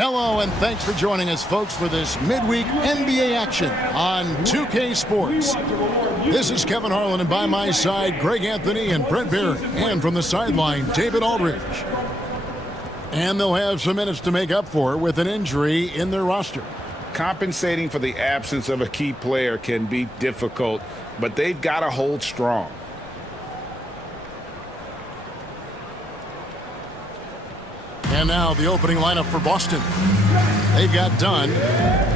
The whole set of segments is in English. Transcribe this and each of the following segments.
Hello, and thanks for joining us, folks, for this midweek NBA action on 2K Sports. This is Kevin Harlan, and by my side, Greg Anthony and Brent Barrett, and from the sideline, David Aldridge. And they'll have some minutes to make up for with an injury in their roster. Compensating for the absence of a key player can be difficult, but they've got to hold strong. And now the opening lineup for Boston. They've got Dunn.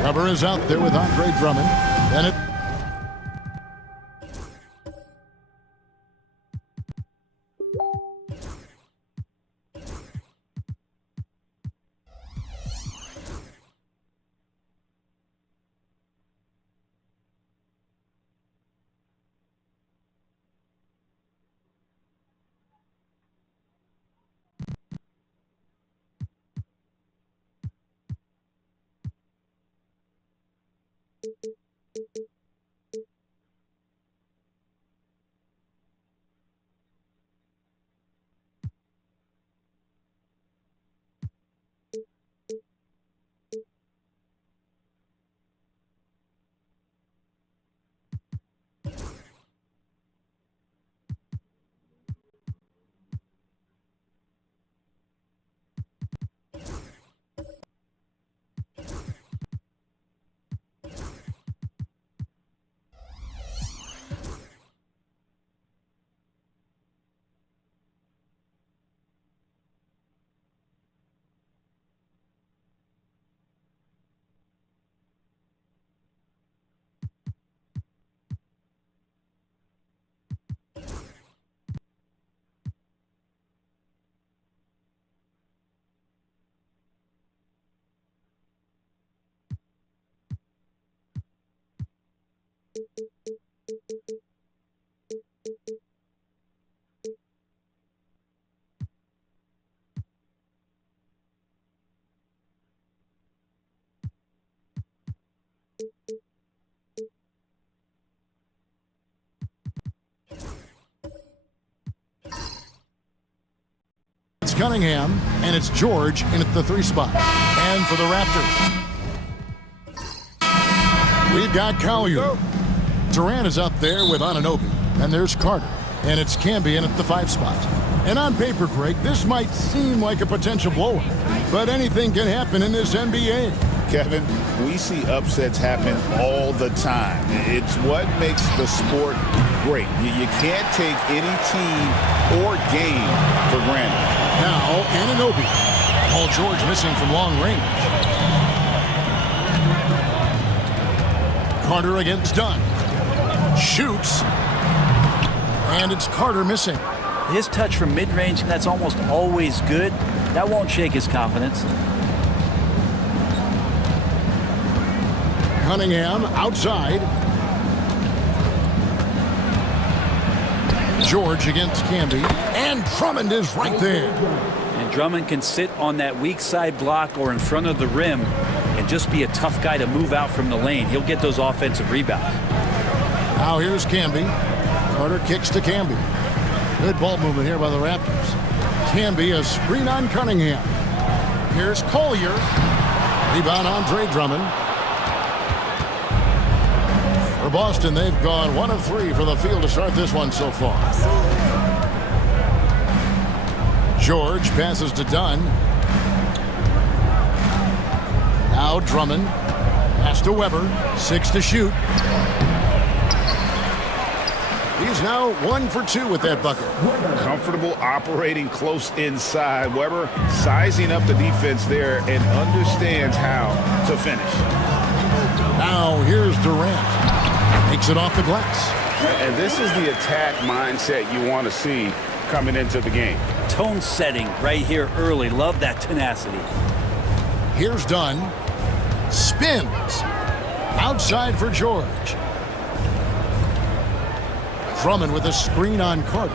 Rubber is out there with Andre Drummond. Bennett. It's Cunningham, and it's George in at the 3 spot. And for the Raptors, we've got Collier. Durant is out there with Anunoby, and there's Carter, and it's Camby in at the 5 spot. And on paper, Greg, this might seem like a potential blowout, but anything can happen in this NBA. Kevin, we see upsets happen all the time. It's what makes the sport great. You can't take any team or game for granted. Now, Anunoby. Paul George missing from long range. Carter against Dunn. Shoots. And it's Carter missing. His touch from mid-range, that's almost always good. That won't shake his confidence. Cunningham outside. George against Camby. And Drummond is right there. And Drummond can sit on that weak side block or in front of the rim and just be a tough guy to move out from the lane. He'll get those offensive rebounds. Now here's Camby. Carter kicks to Camby. Good ball movement here by the Raptors. Camby, a screen on Cunningham. Here's Collier. Rebound Andre Drummond. For Boston, they've gone 1 of 3 for the field to start this one so far. George passes to Dunn. Now Drummond. Pass to Weber. 6 to shoot. He's now 1 for 2 with that bucket. Comfortable operating close inside. Weber sizing up the defense there and understands how to finish. Now here's Durant. Takes it off the glass. And this is the attack mindset you want to see. coming into the game. Tone setting right here early. Love that tenacity. Here's Dunn. Spins. Outside for George. Drummond with a screen on Carter.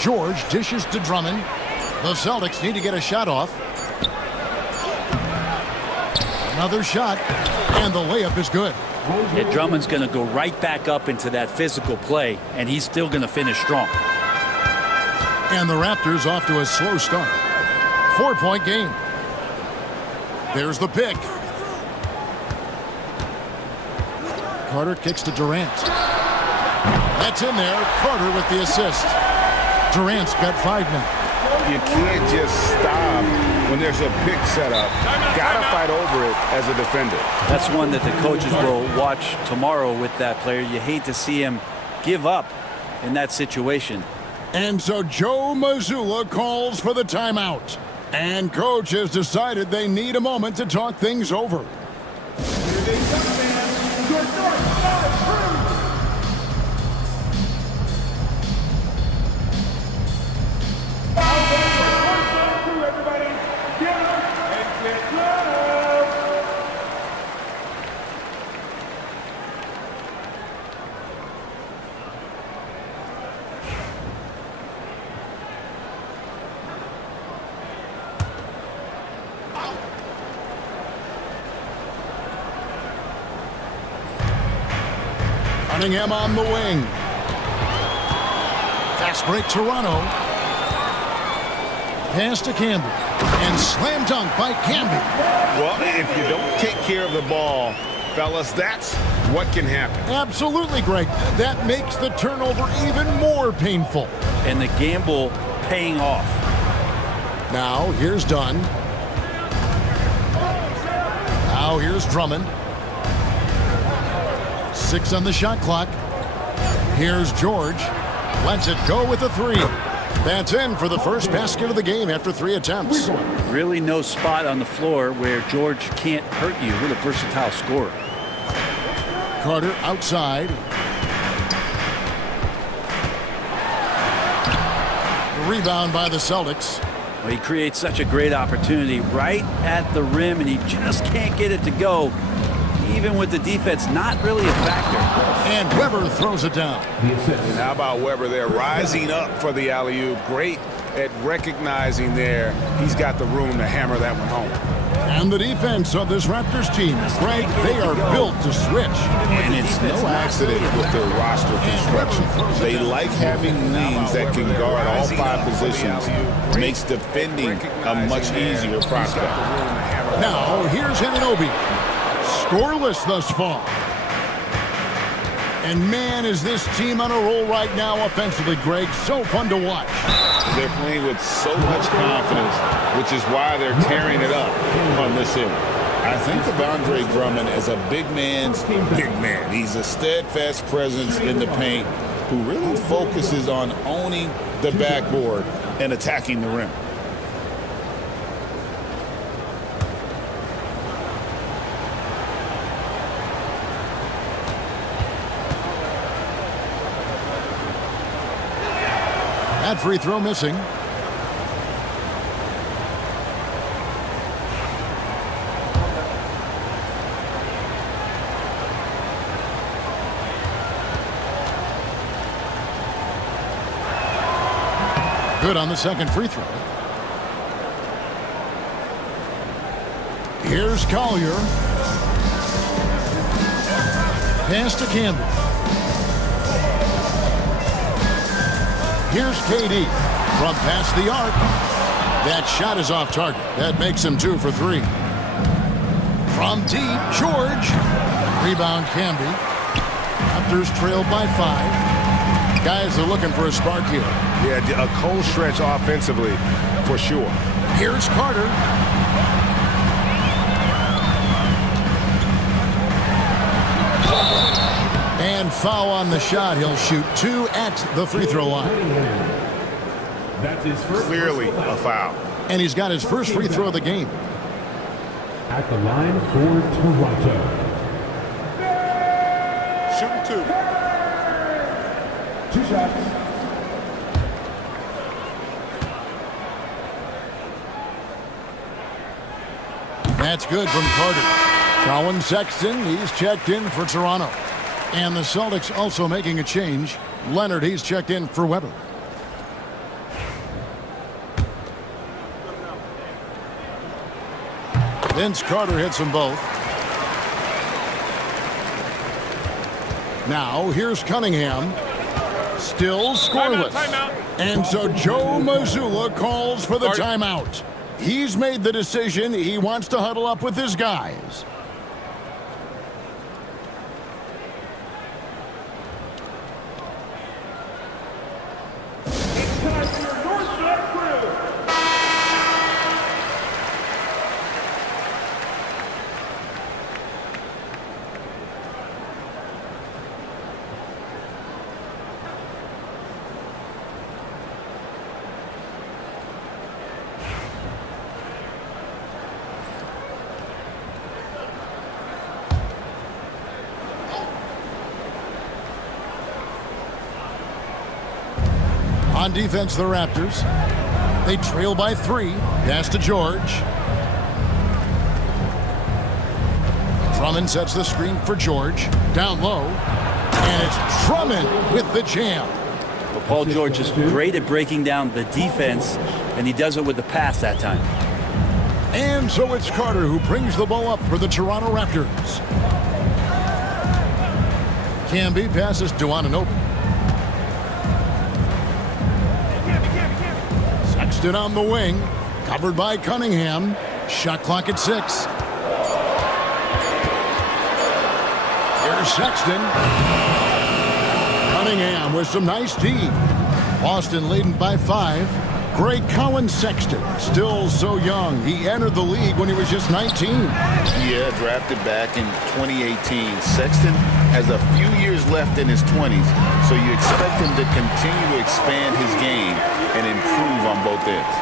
George dishes to Drummond. The Celtics need to get a shot off. Another shot, and the layup is good. Yeah, Drummond's going to go right back up into that physical play, and he's still going to finish strong. And the Raptors off to a slow start. 4-point game. There's the pick. Carter kicks to Durant. That's in there. Carter with the assist. Durant's got 5 now. You can't just stop when there's a pick set up. Got to fight over it as a defender. That's one that the coaches will watch tomorrow with that player. You hate to see him give up in that situation. And so Joe Mazzulla calls for the timeout. And coach has decided they need a moment to talk things over. Cunningham on the wing. Fast break Toronto. Pass to Campbell. And slam dunk by Campbell. Well, if you don't take care of the ball, fellas, that's what can happen. Absolutely, Greg. That makes the turnover even more painful. And the gamble paying off. Now, here's Dunn. Now, here's Drummond. 6 on the shot clock. Here's George. Lets it go with a 3. That's in for the first basket of the game after 3 attempts. Really no spot on the floor where George can't hurt you. What a versatile scorer. Carter outside. The rebound by the Celtics. Well, he creates such a great opportunity right at the rim, and he just can't get it to go. Even with the defense not really a factor. And Weber throws it down. And how about Weber there rising up for the alley-oop? Great at recognizing there. He's got the room to hammer that one home. And the defense of this Raptors team, Greg, they are built to switch. And it's no accident with their roster construction. They like having wings that can guard all 5 positions. Makes defending a much easier prospect. Now, here's Anunoby. Scoreless thus far. And man, is this team on a roll right now offensively, Greg. So fun to watch. They're playing with so much confidence, which is why they're tearing it up on this end. I think of Andre Drummond as a big man's big man. He's a steadfast presence in the paint who really focuses on owning the backboard and attacking the rim. That free throw missing. Good on the second free throw. Here's Collier. Pass to Campbell. Here's KD from past the arc. That shot is off target. That makes him 2 for 3. From deep, George. Rebound, Camby. Raptors trailed by 5. Guys are looking for a spark here. Yeah, a cold stretch offensively, for sure. Here's Carter. And foul on the shot. He'll shoot 2 at the free throw line. That's his first. Clearly a foul. And he's got his first free throw of the game. At the line for Toronto. Shooting 2. 2 shots. That's good from Carter. Colin Sexton, he's checked in for Toronto. And the Celtics also making a change. Leonard, he's checked in for Weber. Vince Carter hits them both. Now, here's Cunningham. Still scoreless. And so Joe Mazzulla calls for the timeout. He's made the decision. He wants to huddle up with his guys. On defense, the Raptors. They trail by 3. Pass to George. Drummond sets the screen for George. Down low. And it's Drummond with the jam. Well, Paul George is great at breaking down the defense, and he does it with the pass that time. And so it's Carter who brings the ball up for the Toronto Raptors. Camby passes to Anunoby. Sexton on the wing, covered by Cunningham. Shot clock at 6. Here's Sexton. Cunningham with some nice D. Boston leading by 5. Great Colin Sexton, still so young. He entered the league when he was just 19. Yeah, drafted back in 2018. Sexton has a few years left in his 20s, so you expect him to continue to expand his game and improve on both ends.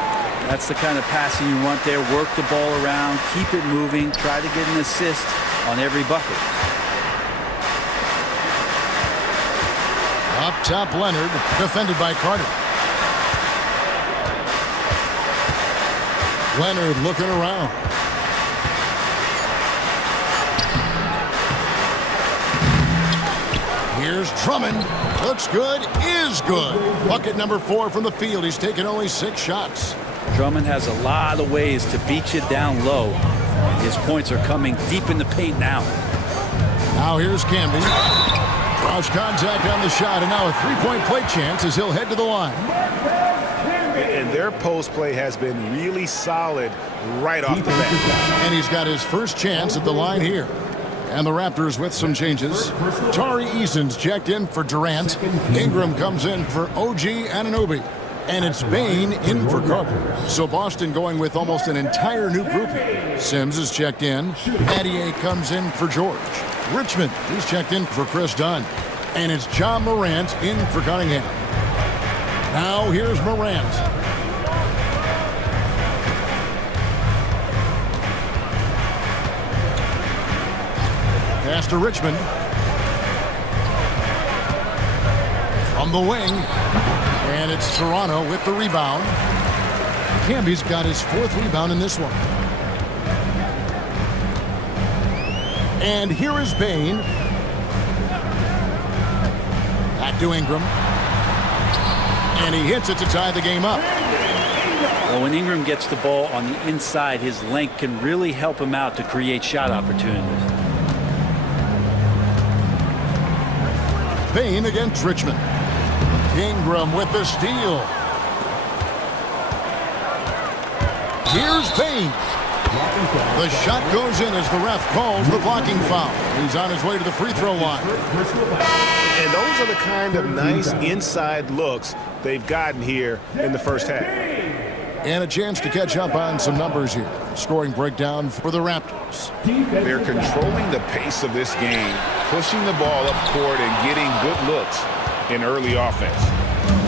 That's the kind of passing you want there. Work the ball around, keep it moving, try to get an assist on every bucket. Up top, Leonard, defended by Carter. Leonard looking around. Here's Drummond. Looks good, is good. Bucket number 4 from the field. He's taken only 6 shots. Drummond has a lot of ways to beat you down low. His points are coming deep in the paint now. Now here's Camby. Draws contact on the shot, and now a 3-point play chance as he'll head to the line. And their post play has been really solid right off the bat. And he's got his first chance at the line here. And the Raptors with some changes. Tari Eason's checked in for Durant. Ingram comes in for OG Anunoby. And it's Bane in for Carter. So Boston going with almost an entire new grouping. Sims is checked in. Adier comes in for George. Richmond, he's checked in for Chris Dunn. And it's John Morant in for Cunningham. Now here's Morant. Pass to Richmond. From the wing. And it's Toronto with the rebound. Camby's got his 4th rebound in this one. And here is Bane. Back to Ingram. And he hits it to tie the game up. Well, when Ingram gets the ball on the inside, his length can really help him out to create shot opportunities. Bane against Richmond. Ingram with the steal. Here's Bane. The shot goes in as the ref calls the blocking foul. He's on his way to the free throw line. And those are the kind of nice inside looks they've gotten here in the first half. And a chance to catch up on some numbers here. Scoring breakdown for the Raptors. They're controlling the pace of this game, pushing the ball up court and getting good looks in early offense.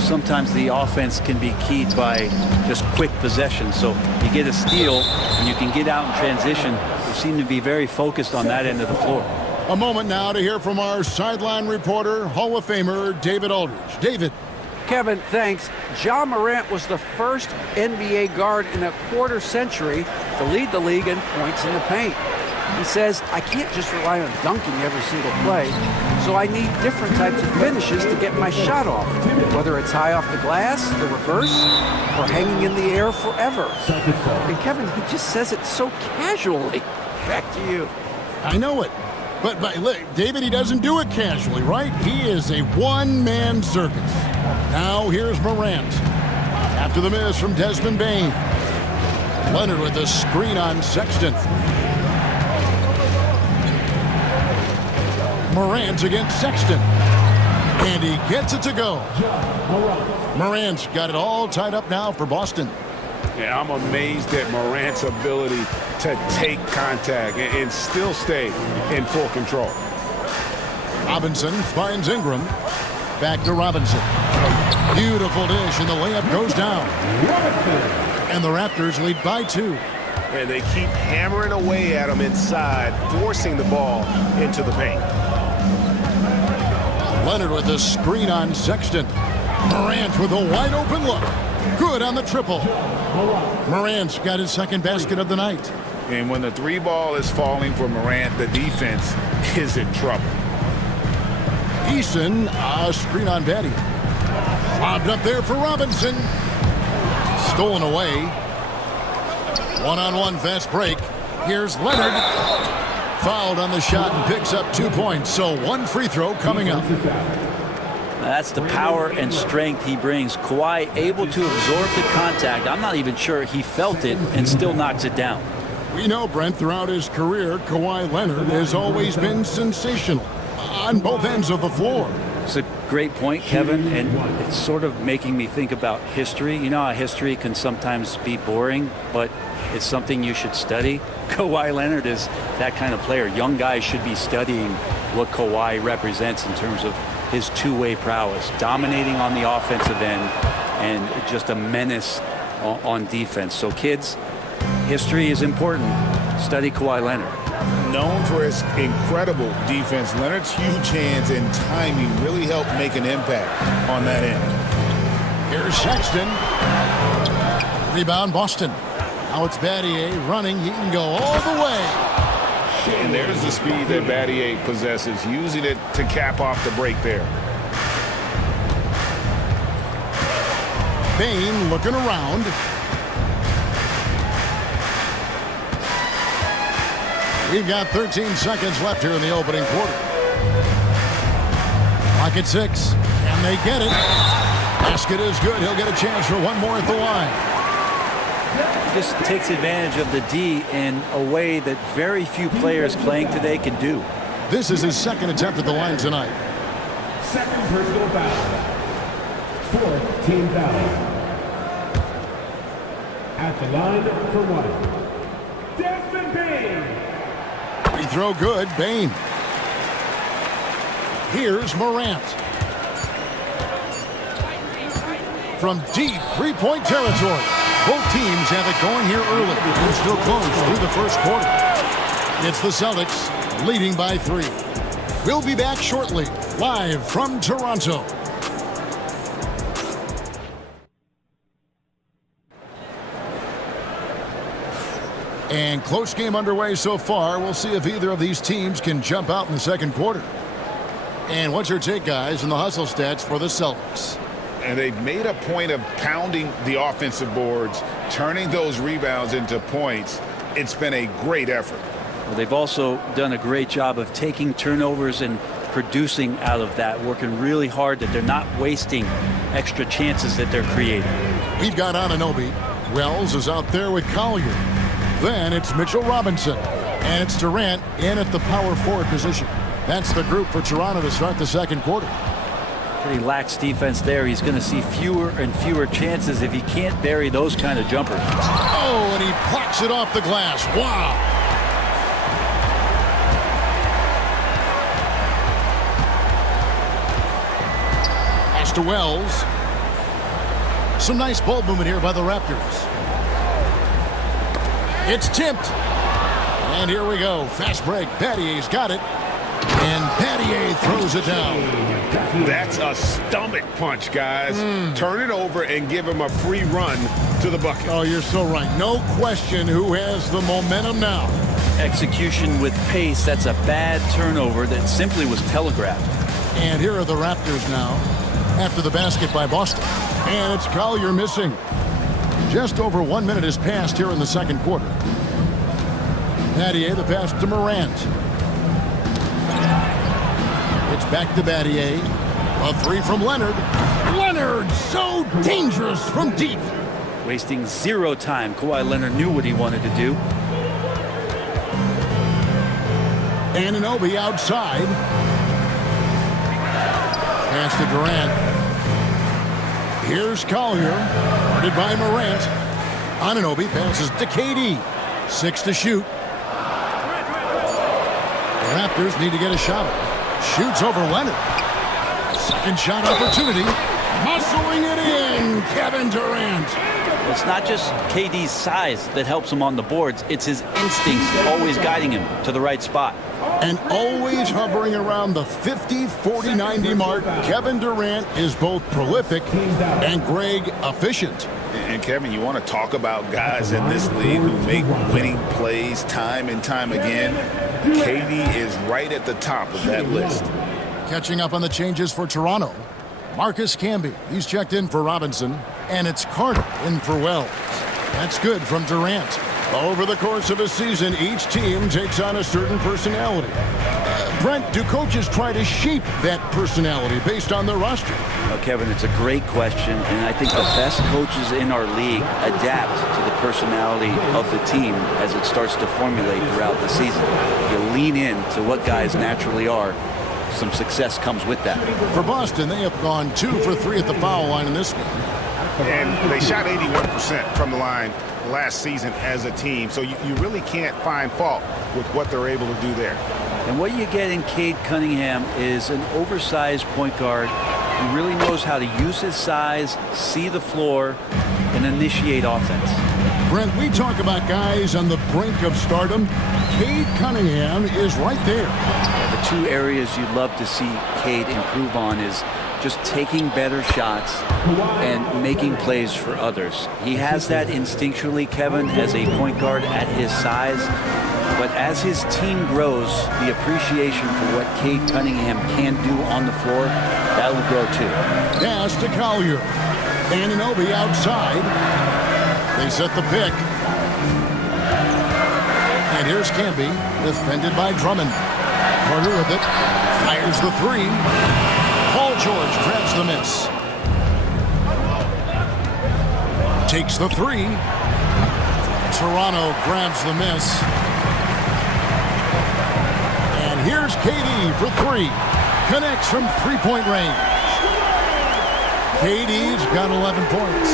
Sometimes the offense can be keyed by just quick possession. So you get a steal and you can get out in transition. They seem to be very focused on that end of the floor. A moment now to hear from our sideline reporter, Hall of Famer David Aldridge. David. Kevin, thanks. Ja Morant was the first NBA guard in a quarter century to lead the league in points in the paint. He says, I can't just rely on dunking every single play, so I need different types of finishes to get my shot off, whether it's high off the glass, the reverse, or hanging in the air forever. And Kevin, he just says it so casually. Back to you. I know it. But look, David, he doesn't do it casually, right? He is a one-man circus. Now here's Morant. After the miss from Desmond Bane. Leonard with the screen on Sexton. Morant against Sexton. And he gets it to go. Morant's got it all tied up now for Boston. Yeah, I'm amazed at Morant's ability to take contact and still stay in full control. Robinson finds Ingram. Back to Robinson. Beautiful dish, and the layup goes down. And the Raptors lead by 2. And they keep hammering away at him inside, forcing the ball into the paint. Leonard with the screen on Sexton. Morant with a wide open look. Good on the triple. Morant's got his second basket of the night. And when the 3 ball is falling for Morant, the defense is in trouble. Eason, a screen on Batty. Lobbed up there for Robinson. Stolen away. One-on-one fast break. Here's Leonard. Fouled on the shot and picks up 2 points. So 1 free throw coming up. That's the power and strength he brings. Kawhi able to absorb the contact. I'm not even sure he felt it and still knocks it down. We know, Brent, throughout his career, Kawhi Leonard has always been sensational on both ends of the floor. It's a great point, Kevin, and it's sort of making me think about history. You know how history can sometimes be boring, but it's something you should study. Kawhi Leonard is that kind of player. Young guys should be studying what Kawhi represents in terms of his two-way prowess, dominating on the offensive end and just a menace on defense. So kids, history is important. Study Kawhi Leonard. Known for his incredible defense, Leonard's huge hands and timing really helped make an impact on that end. Here's Sexton. Rebound Boston. Now it's Battier running. He can go all the way. And there's the speed that Battier possesses, using it to cap off the break there. Bane looking around. We've got 13 seconds left here in the opening quarter. Clock at 6. Can they get it? Basket is good. He'll get a chance for one more at the line. Just takes advantage of the D in a way that very few players playing today can do. This is his second attempt at the line tonight. Second personal foul. Fourth team foul. At the line for 1. Desmond Bane. Free throw good. Bane. Here's Morant. From deep three-point territory. Both teams have it going here early and still close through the first quarter. It's the Celtics leading by 3. We'll be back shortly, live from Toronto. And close game underway so far. We'll see if either of these teams can jump out in the second quarter. And what's your take, guys, on the hustle stats for the Celtics? And they've made a point of pounding the offensive boards, turning those rebounds into points. It's been a great effort. Well, they've also done a great job of taking turnovers and producing out of that, working really hard that they're not wasting extra chances that they're creating. We've got Anunoby. Wells is out there with Collier. Then it's Mitchell Robinson. And it's Durant in at the power forward position. That's the group for Toronto to start the second quarter. Pretty lax defense there. He's going to see fewer and fewer chances if he can't bury those kind of jumpers. Oh, and he plucks it off the glass. Wow. Pass to Wells. Some nice ball movement here by the Raptors. It's tipped. And here we go. Fast break. Battier's got it. And Battier throws it down. That's a stomach punch, guys. Turn it over and give him a free run to the bucket. Oh, you're so right. No question who has the momentum now. Execution with pace, that's a bad turnover that simply was telegraphed. And here are the Raptors now after the basket by Boston. And it's Collier missing. Just over 1 minute has passed here in the second quarter. Battier, the pass to Morant. It's back to Battier. A three from Leonard. Leonard, so dangerous from deep. Wasting zero time. Kawhi Leonard knew what he wanted to do. Anunoby outside. Pass to Durant. Here's Collier. Guarded by Morant. Anunoby passes to KD. 6 to shoot. The Raptors need to get a shot off. Shoots over Leonard. Second shot opportunity. Muscling it in. Kevin Durant. It's not just KD's size that helps him on the boards. It's his instincts always guiding him to the right spot. And always hovering around the 50, 40, 90 mark, Kevin Durant is both prolific and, Greg, efficient. And Kevin, you want to talk about guys in this league who make winning plays time and time again? KD is right at the top of that list. Catching up on the changes for Toronto. Marcus Camby, he's checked in for Robinson. And it's Carter in for Wells. That's good from Durant. Over the course of a season, each team takes on a certain personality. Brent, do coaches try to shape that personality based on their roster? Well, Kevin, it's a great question, and I think the best coaches in our league adapt to the personality of the team as it starts to formulate throughout the season. You lean in to what guys naturally are. Some success comes with that. For Boston, they have gone 2 for 3 at the foul line in this game. And they shot 81% from the line last season as a team, so you really can't find fault with what they're able to do there. And what you get in Cade Cunningham is an oversized point guard who really knows how to use his size, see the floor, and initiate offense. Brent, we talk about guys on the brink of stardom. Cade Cunningham is right there. The two areas you'd love to see Cade improve on is just taking better shots and making plays for others. He has that instinctually, Kevin, as a point guard at his size. But as his team grows, the appreciation for what Cade Cunningham can do on the floor, that will grow too. Pass to Collier. Anunoby outside. They set the pick. And here's Camby, defended by Drummond. Carter with it. Fires the three. Paul George grabs the miss. Takes the three. Toronto grabs the miss. And here's KD for three. Connects from three-point range. KD's got 11 points.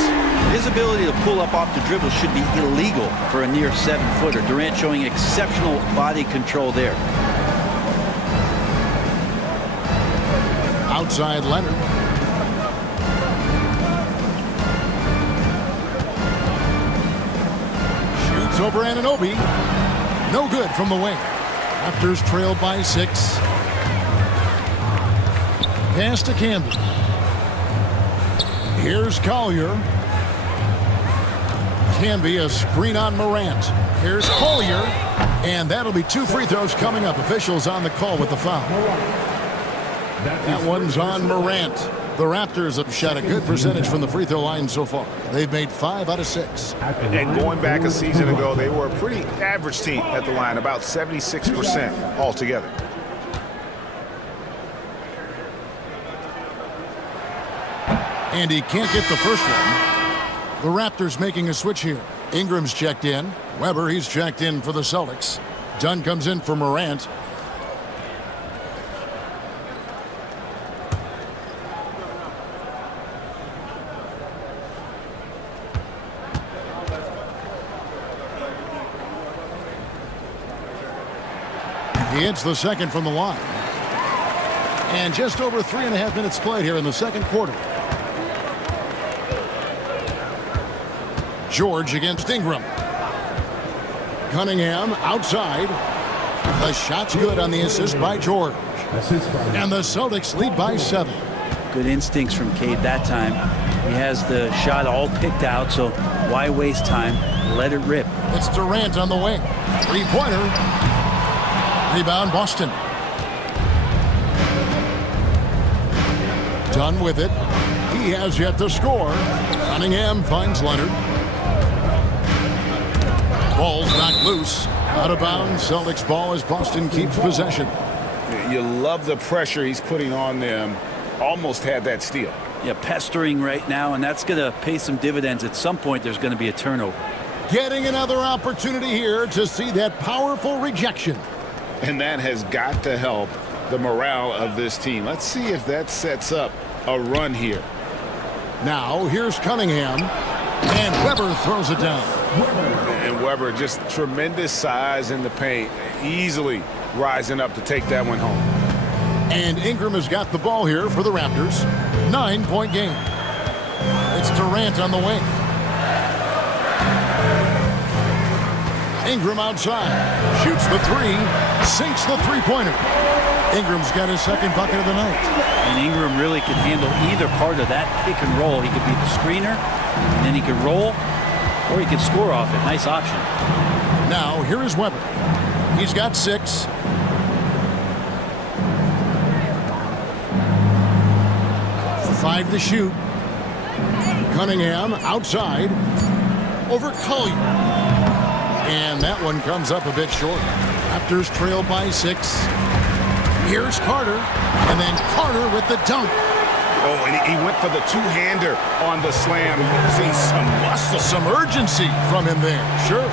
His ability to pull up off the dribble should be illegal for a near 7-footer. Durant showing exceptional body control there. Outside Leonard. Shoots over Anunoby. No good from the wing. Raptors trailed by 6. Pass to Camby. Here's Collier. Camby, a screen on Morant. Here's Collier. And that'll be 2 free throws coming up. Officials on the call with the foul. That one's on Morant. The Raptors have shot a good percentage from the free throw line so far. They've made 5 out of 6. And going back a season ago, they were a pretty average team at the line, about 76% altogether. And he can't get the first one. The Raptors making a switch here. Ingram's checked in. Weber, he's checked in for the Celtics. Dunn comes in for Morant. He hits the second from the line. And just over 3.5 minutes played here in the second quarter. George against Ingram. Cunningham outside. The shot's good on the assist by George. Assist from And the Celtics lead by 7. Good instincts from Cade that time. He has the shot all picked out, so why waste time? Let it rip. It's Durant on the wing. Three-pointer. Rebound, Boston. Done with it. He has yet to score. Cunningham finds Leonard. Ball's knocked loose. Out of bounds. Celtics ball as Boston keeps possession. You love the pressure he's putting on them. Almost had that steal. Yeah, pestering right now, and that's going to pay some dividends. At some point, there's going to be a turnover. Getting another opportunity here to see that powerful rejection. And that has got to help the morale of this team. Let's see if that sets up a run here. Now, here's Cunningham. And Weber throws it down. And Weber, just tremendous size in the paint. Easily rising up to take that one home. And Ingram has got the ball here for the Raptors. 9-point game. It's Durant on the wing. Ingram outside. Shoots the three. Sinks the three-pointer. Ingram's got his second bucket of the night. And Ingram really can handle either part of that pick and roll. He could be the screener, and then he could roll, or he could score off it. Nice option. Now, here is Weber. He's got 6. Five to shoot. Cunningham outside. Over Collier. And that one comes up a bit short. Raptors trail by 6. Here's Carter. And then Carter with the dunk. Oh, and he went for the two-hander on the slam. See some muscle. Some urgency from him there. Sure.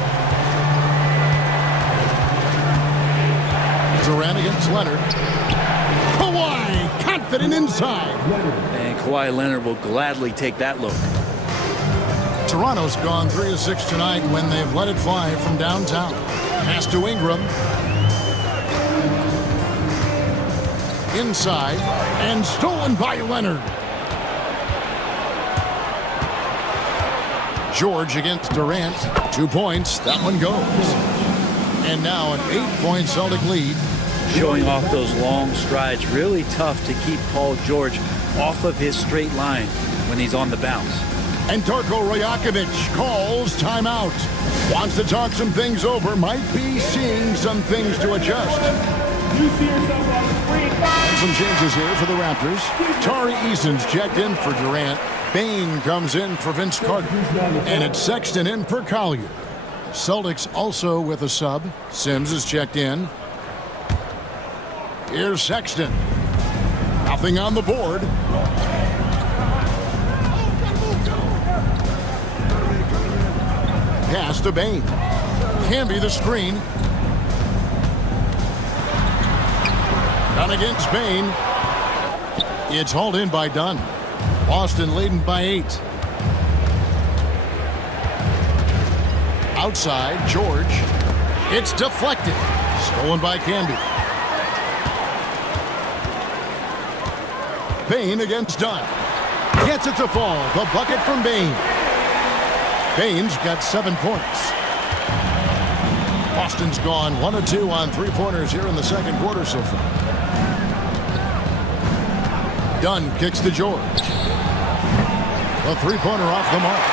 Durant against Leonard. Kawhi, confident inside. And Kawhi Leonard will gladly take that look. Toronto's gone 3 of 6 tonight when they've let it fly from downtown. Pass to Ingram. Inside. And stolen by Leonard. George against Durant. 2 points. That one goes. And now an 8-point Celtic lead. Showing off those long strides. Really tough to keep Paul George off of his straight line when he's on the bounce. And Darko Rajakovic calls timeout. Wants to talk some things over. Might be seeing some things to adjust. You see yourself on the screen. And some changes here for the Raptors. Tari Eason's checked in for Durant. Bain comes in for Vince Carter. And it's Sexton in for Collier. Celtics also with a sub. Sims is checked in. Here's Sexton. Nothing on the board. Pass to Bain. Can be the screen. Dunn against Bain. It's hauled in by Dunn. Boston leading by 8. Outside, George. It's deflected. Stolen by Canby. Bain against Dunn. Gets it to fall. The bucket from Bain. Bain's got 7 points. Boston's gone 1 of 2 on three-pointers here in the second quarter so far. Dunn kicks to George. The three-pointer off the mark.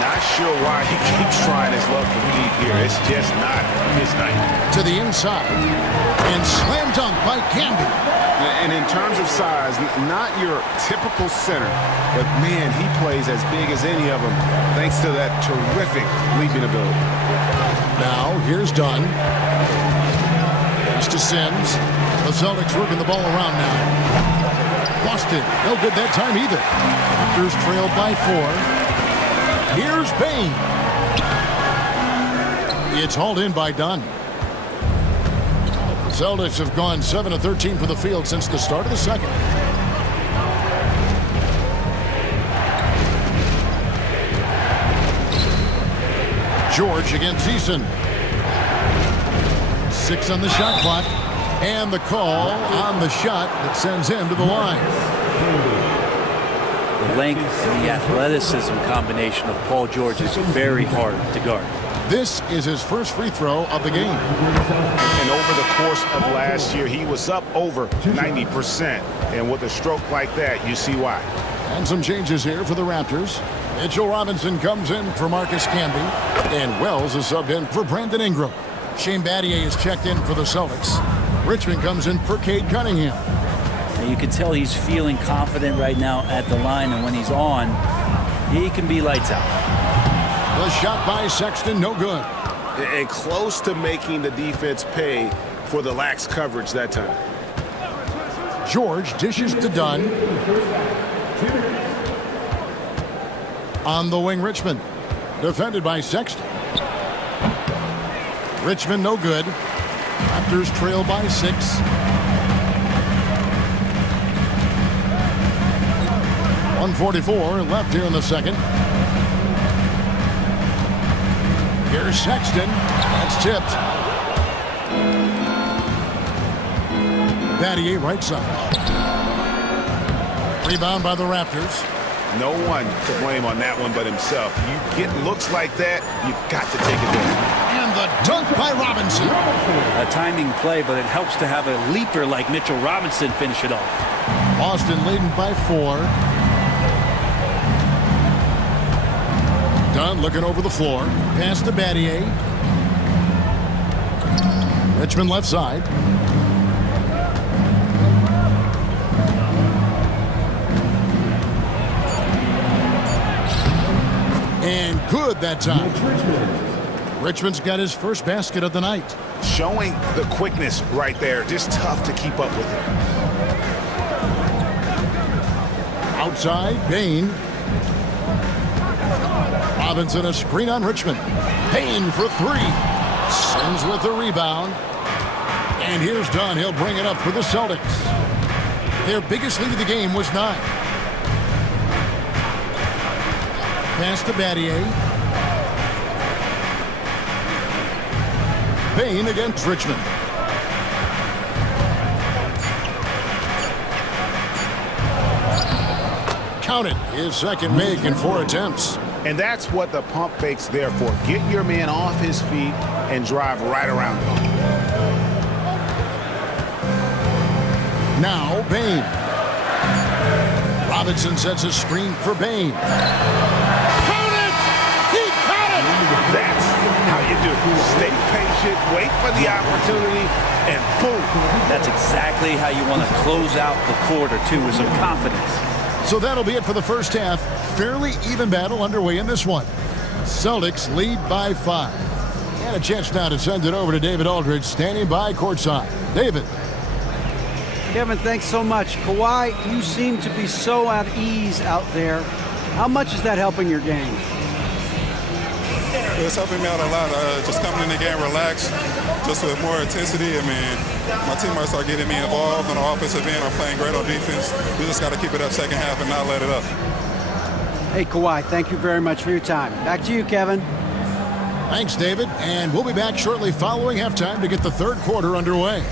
Not sure why he keeps trying his luck from deep here. It's just not his night. To the inside. And slam dunk by Canby. And in terms of size, not your typical center, but man, he plays as big as any of them thanks to that terrific leaping ability. Now, here's Dunn. Pass to Sims. The Celtics working the ball around now. Boston, no good that time either. Raptors trailed by 4. Here's Bain. It's hauled in by Dunn. The Celtics have gone 7 of 13 from the field since the start of the second. George against Eason. 6 on the shot clock. And the call on the shot that sends him to the line. The length and the athleticism combination of Paul George is very hard to guard. This is his first free throw of the game. And over the course of last year, he was up over 90%. And with a stroke like that, you see why. And some changes here for the Raptors. Mitchell Robinson comes in for Marcus Camby. And Wells is subbed in for Brandon Ingram. Shane Battier is checked in for the Celtics. Richmond comes in for Cade Cunningham. And you can tell he's feeling confident right now at the line, and when he's on, he can be lights out. The shot by Sexton, no good. And close to making the defense pay for the lax coverage that time. George dishes to Dunn. On the wing, Richmond. Defended by Sexton. Richmond, no good. Raptors trail by 6. .144 left here in the second. Here's Sexton. That's tipped. Battier right side. Rebound by the Raptors. No one to blame on that one but himself. You get looks like that, you've got to take it there. And the dunk by Robinson. A timing play, but it helps to have a leaper like Mitchell Robinson finish it off. Boston leading by 4. Dunn looking over the floor. Pass to Battier. Richmond left side. And good that time. Richmond's got his first basket of the night. Showing the quickness right there. Just tough to keep up with it. Outside, Bain. Robinson a screen on Richmond. Payne for 3. Sends with the rebound. And here's Dunn. He'll bring it up for the Celtics. Their biggest lead of the game was 9. Pass to Battier. Payne against Richmond. Count it. His second make in 4 attempts. And that's what the pump fake's there for. Get your man off his feet and drive right around him. Now Bain. Robinson sets a screen for Bain. Count it! He caught it! That's how you do it. Stay patient, wait for the opportunity, and boom. That's exactly how you want to close out the quarter, too, with some confidence. So that'll be it for the first half. Fairly even battle underway in this one. Celtics lead by 5. And a chance now to send it over to David Aldridge, standing by courtside. David. Kevin, thanks so much. Kawhi, you seem to be so at ease out there. How much is that helping your game? It's helping me out a lot. Just coming in the game relaxed, just with more intensity. I mean, my teammates are getting me involved on the offensive end. I'm playing great on defense. We just got to keep it up second half and not let it up. Hey, Kawhi, thank you very much for your time. Back to you, Kevin. Thanks, David. And we'll be back shortly following halftime to get the third quarter underway.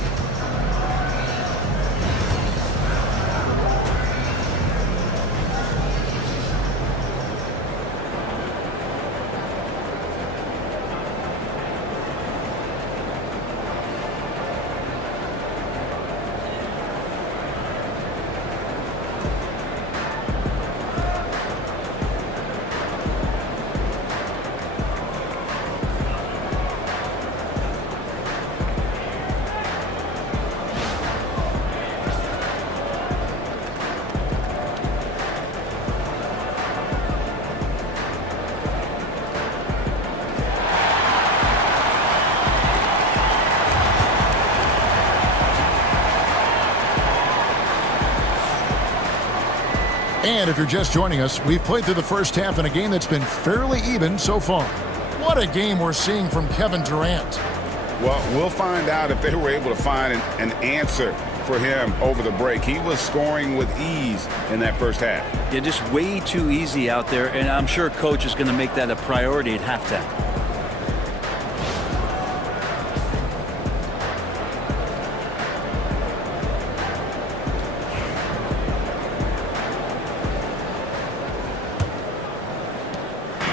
And if you're just joining us, we've played through the first half in a game that's been fairly even so far. What a game we're seeing from Kevin Durant. Well, we'll find out if they were able to find an answer for him over the break. He was scoring with ease in that first half. Yeah, just way too easy out there, and I'm sure Coach is going to make that a priority at halftime.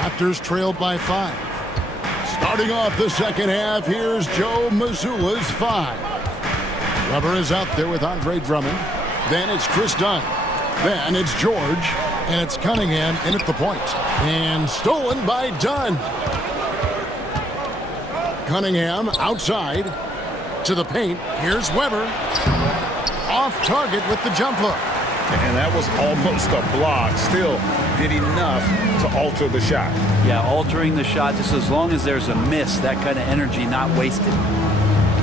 Raptors trailed by 5. Starting off the second half, here's Joe Mazzulla's 5. Weber is out there with Andre Drummond. Then it's Chris Dunn. Then it's George. And it's Cunningham in at the point. And stolen by Dunn. Cunningham outside to the paint. Here's Weber. Off target with the jump hook. And that was almost a block. Still did enough to alter the shot. Yeah, altering the shot just as long as there's a miss, that kind of energy not wasted.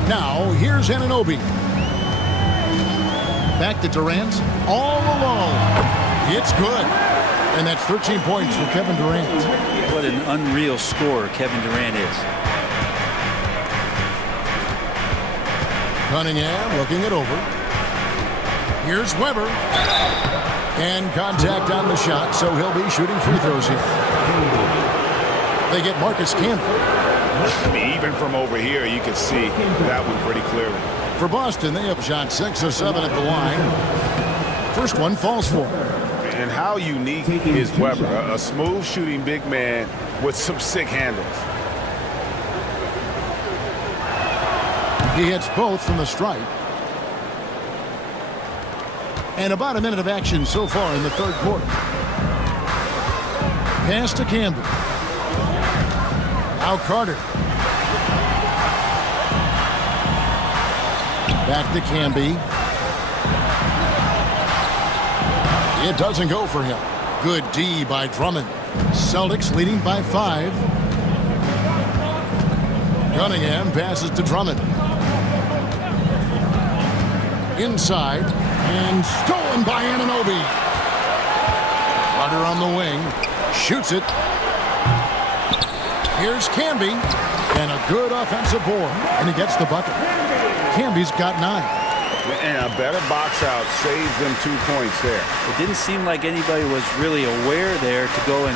Now, here's Anunoby. Back to Durant. All alone. It's good. And that's 13 points for Kevin Durant. What an unreal scorer Kevin Durant is. Cunningham looking it over. Here's Weber. And contact on the shot, so he'll be shooting free throws here. They get Marcus Campbell. I mean, even from over here, you can see that one pretty clearly. For Boston, they have shot 6 of 7 at the line. First one falls for him. And how unique is Weber? A smooth shooting big man with some sick handles. He hits both from the stripe. And about a minute of action so far in the third quarter. Pass to Campbell. Now Carter. Back to Camby. It doesn't go for him. Good D by Drummond. Celtics leading by 5. Cunningham passes to Drummond. Inside. And stolen by Anunoby. Carter on the wing. Shoots it. Here's Camby. And a good offensive board. And he gets the bucket. Camby's got 9. And a better box out saves them 2 points there. It didn't seem like anybody was really aware there to go and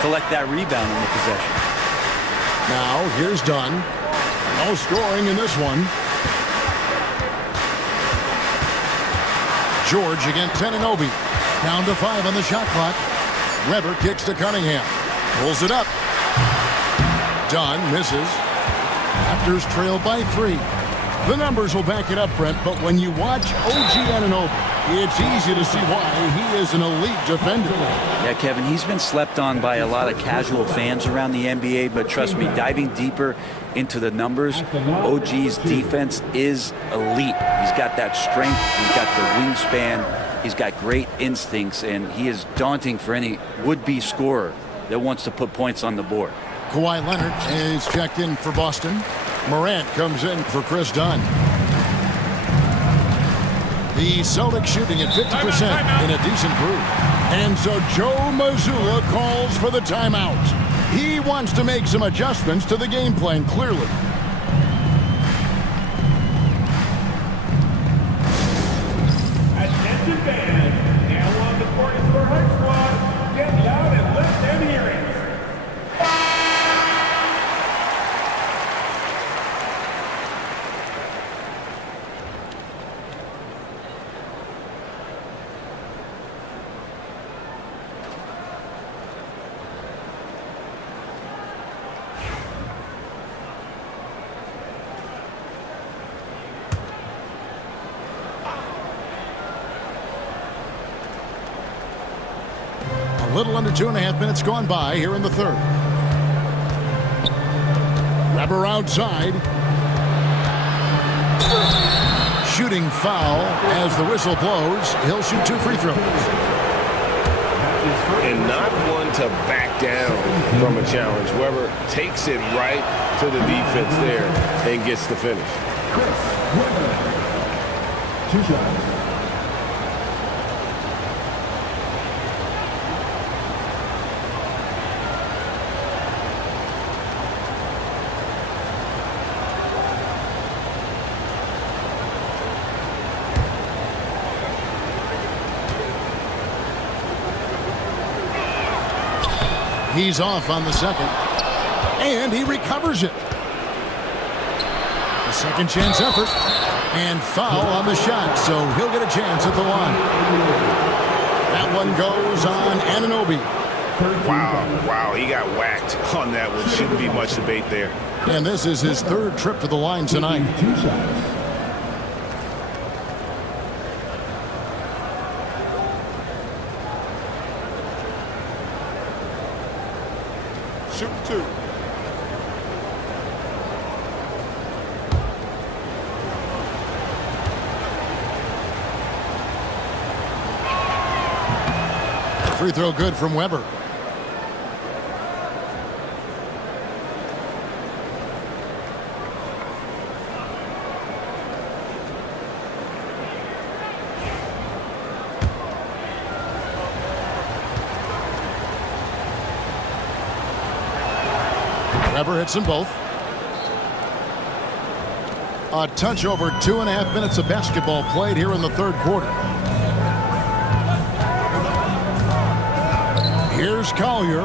collect that rebound in the possession. Now, here's Dunn. No scoring in this one. George against Anunoby. Down to 5 on the shot clock. Weber kicks to Cunningham. Pulls it up. Dunn misses. Raptors trail by 3. The numbers will back it up, Brent, but when you watch OG Anunoby, it's easy to see why he is an elite defender. Yeah, Kevin, he's been slept on by a lot of casual fans around the NBA, but trust me, diving deeper into the numbers, OG's defense is elite. He's got that strength, he's got the wingspan, he's got great instincts, and he is daunting for any would-be scorer that wants to put points on the board. Kawhi Leonard is checked in for Boston. Morant comes in for Chris Dunn. The Celtics shooting at 50% in a decent group. And so Joe Mazzulla calls for the timeout. He wants to make some adjustments to the game plan, clearly. Attention fans, now on the court is for Hunt Squad. Get loud and let them hear it. A little under 2.5 minutes gone by here in the third. Weber outside. Shooting foul as the whistle blows. He'll shoot 2 free throws. And not one to back down from a challenge. Weber takes it right to the defense there and gets the finish. Chris Weber. 2 shots. He's off on the second. And he recovers it. A second chance effort. And foul on the shot, so he'll get a chance at the line. That one goes on Anunoby. Wow, he got whacked on that one. Shouldn't be much debate there. And this is his third trip to the line tonight. Shoot two. Free throw good from Weber. Weber hits them both. A touch over 2.5 minutes of basketball played here in the third quarter. Here's Collier,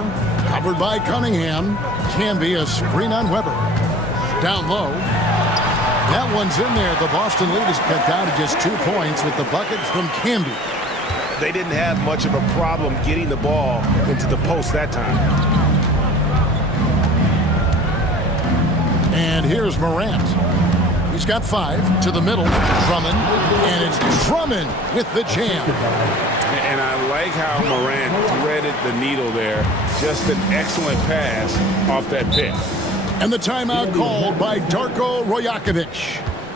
covered by Cunningham. Can be a screen on Weber. Down low. That one's in there. The Boston lead is cut down to just 2 points with the bucket from Canby. They didn't have much of a problem getting the ball into the post that time. And here's Morant. He's got 5 to the middle. Drummond. And it's Drummond with the jam. And I like how Morant threaded the needle there. Just an excellent pass off that pick. And the timeout called by Darko Rojakovic.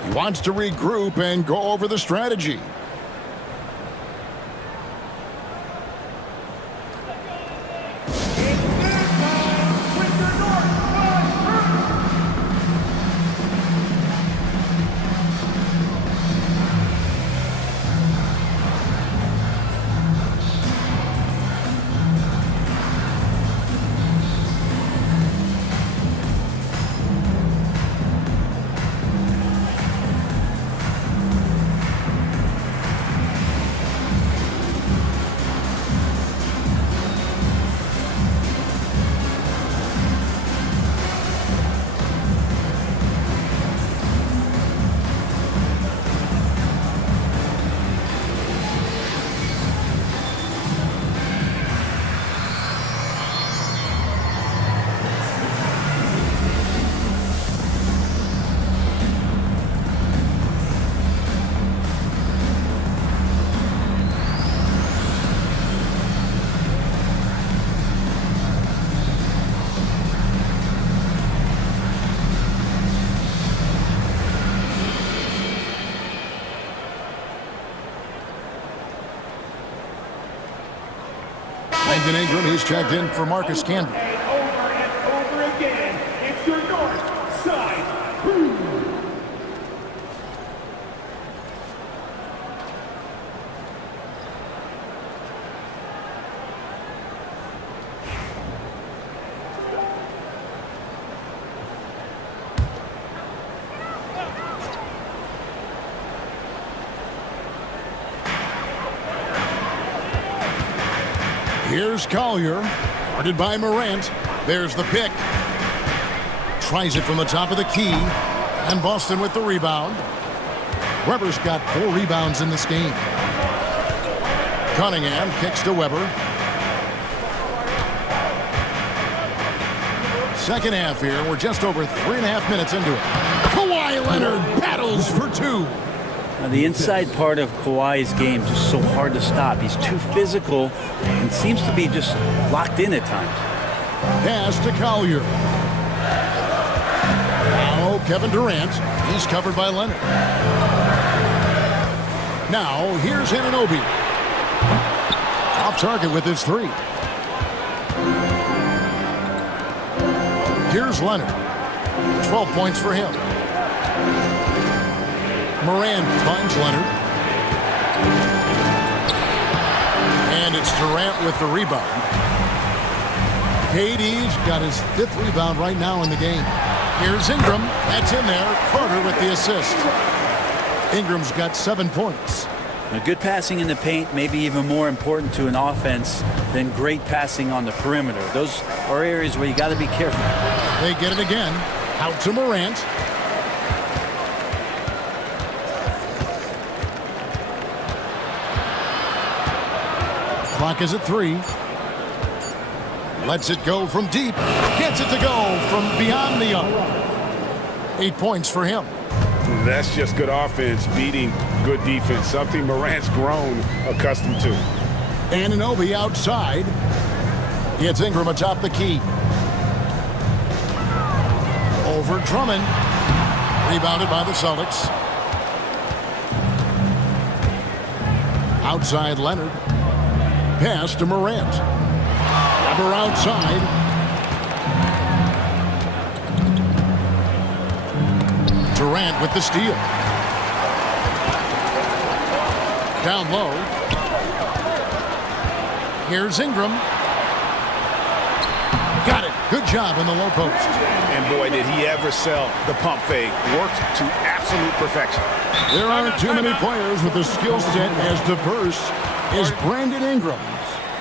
He wants to regroup and go over the strategy. Brandon Ingram, he's checked in for Marcus Camby. And over again, it's your north side crew. Here's Collier, guarded by Morant. There's the pick. Tries it from the top of the key. And Boston with the rebound. Weber's got 4 rebounds in this game. Cunningham kicks to Weber. Second half here. We're just over 3.5 minutes into it. Kawhi Leonard battles for 2. Now, the inside part of Kawhi's game is just so hard to stop. He's too physical and seems to be just locked in at times. Pass to Collier. Now Kevin Durant. He's covered by Leonard. Now here's Anunoby. Off target with his 3. Here's Leonard. 12 points for him. Morant finds Leonard. And it's Durant with the rebound. KD's got his 5th rebound right now in the game. Here's Ingram. That's in there. Carter with the assist. Ingram's got 7 points. Now, good passing in the paint may be even more important to an offense than great passing on the perimeter. Those are areas where you got to be careful. They get it again. Out to Morant. Clock is at 3. Lets it go from deep. Gets it to go from beyond the arc. 8 points for him. That's just good offense beating good defense, something Morant's grown accustomed to. Anunoby outside. Gets Ingram atop the key. Over Drummond. Rebounded by the Celtics. Outside Leonard. Pass to Morant. Weber outside. Durant with the steal. Down low. Here's Ingram. Got it. Good job in the low post. And boy, did he ever sell the pump fake. Worked to absolute perfection. There aren't too many players with a skill set as diverse as Brandon Ingram.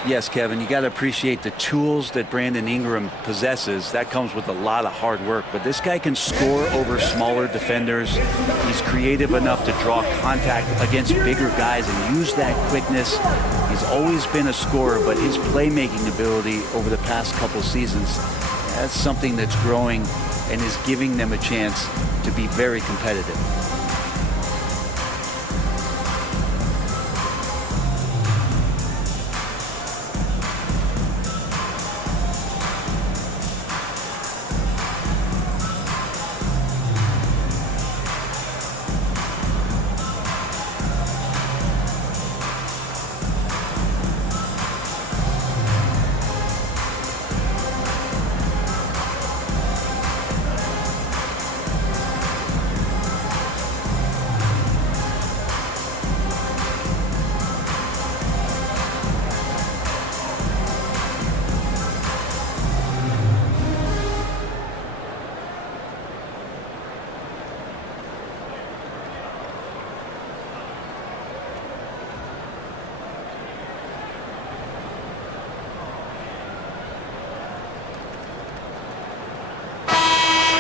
Yes, Kevin, you got to appreciate the tools that Brandon Ingram possesses. That comes with a lot of hard work. But this guy can score over smaller defenders. He's creative enough to draw contact against bigger guys and use that quickness. He's always been a scorer, but his playmaking ability over the past couple seasons, that's something that's growing and is giving them a chance to be very competitive.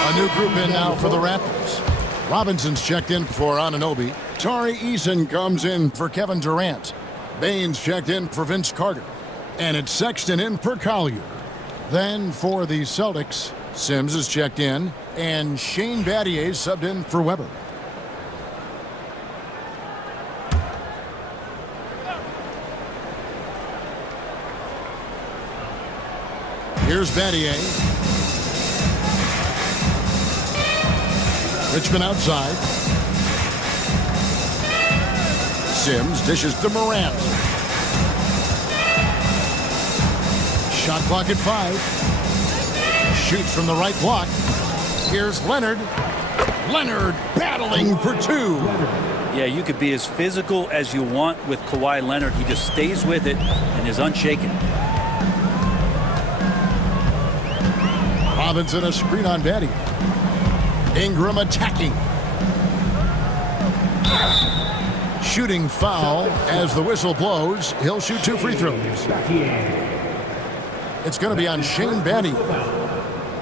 A new group in now for the Raptors. Robinson's checked in for Anunoby. Tari Eason comes in for Kevin Durant. Baines checked in for Vince Carter. And it's Sexton in for Collier. Then for the Celtics, Sims is checked in, and Shane Battier subbed in for Weber. Here's Battier. Richmond outside. Sims dishes to Morant. Shot clock at 5. Shoots from the right block. Here's Leonard. Leonard battling for 2. Yeah, you could be as physical as you want with Kawhi Leonard. He just stays with it and is unshaken. Robinson a screen on Battier. Ingram attacking. Shooting foul as the whistle blows. He'll shoot 2 free throws. It's going to be on Shane Battier.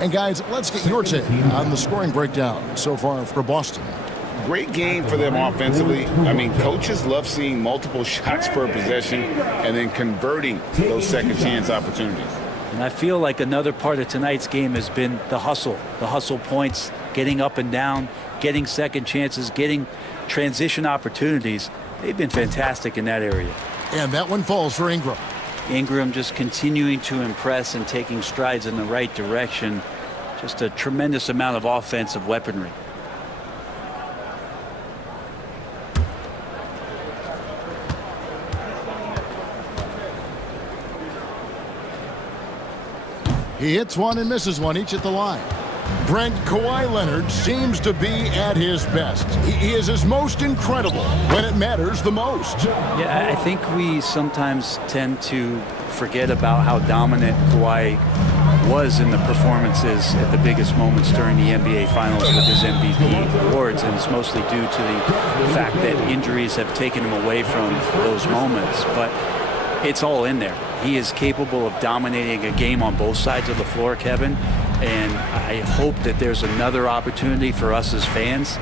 And guys, let's get your take on the scoring breakdown so far for Boston. Great game for them offensively. I mean, coaches love seeing multiple shots per possession and then converting those second chance opportunities. And I feel like another part of tonight's game has been the hustle points, getting up and down, getting second chances, getting transition opportunities. They've been fantastic in that area. And that one falls for Ingram. Ingram just continuing to impress and taking strides in the right direction. Just a tremendous amount of offensive weaponry. He hits one and misses one, each at the line. Brent, Kawhi Leonard seems to be at his best. He is his most incredible when it matters the most. Yeah, I think we sometimes tend to forget about how dominant Kawhi was in the performances at the biggest moments during the NBA Finals with his MVP awards, and it's mostly due to the fact that injuries have taken him away from those moments. But it's all in there. He is capable of dominating a game on both sides of the floor, Kevin. And I hope that there's another opportunity for us as fans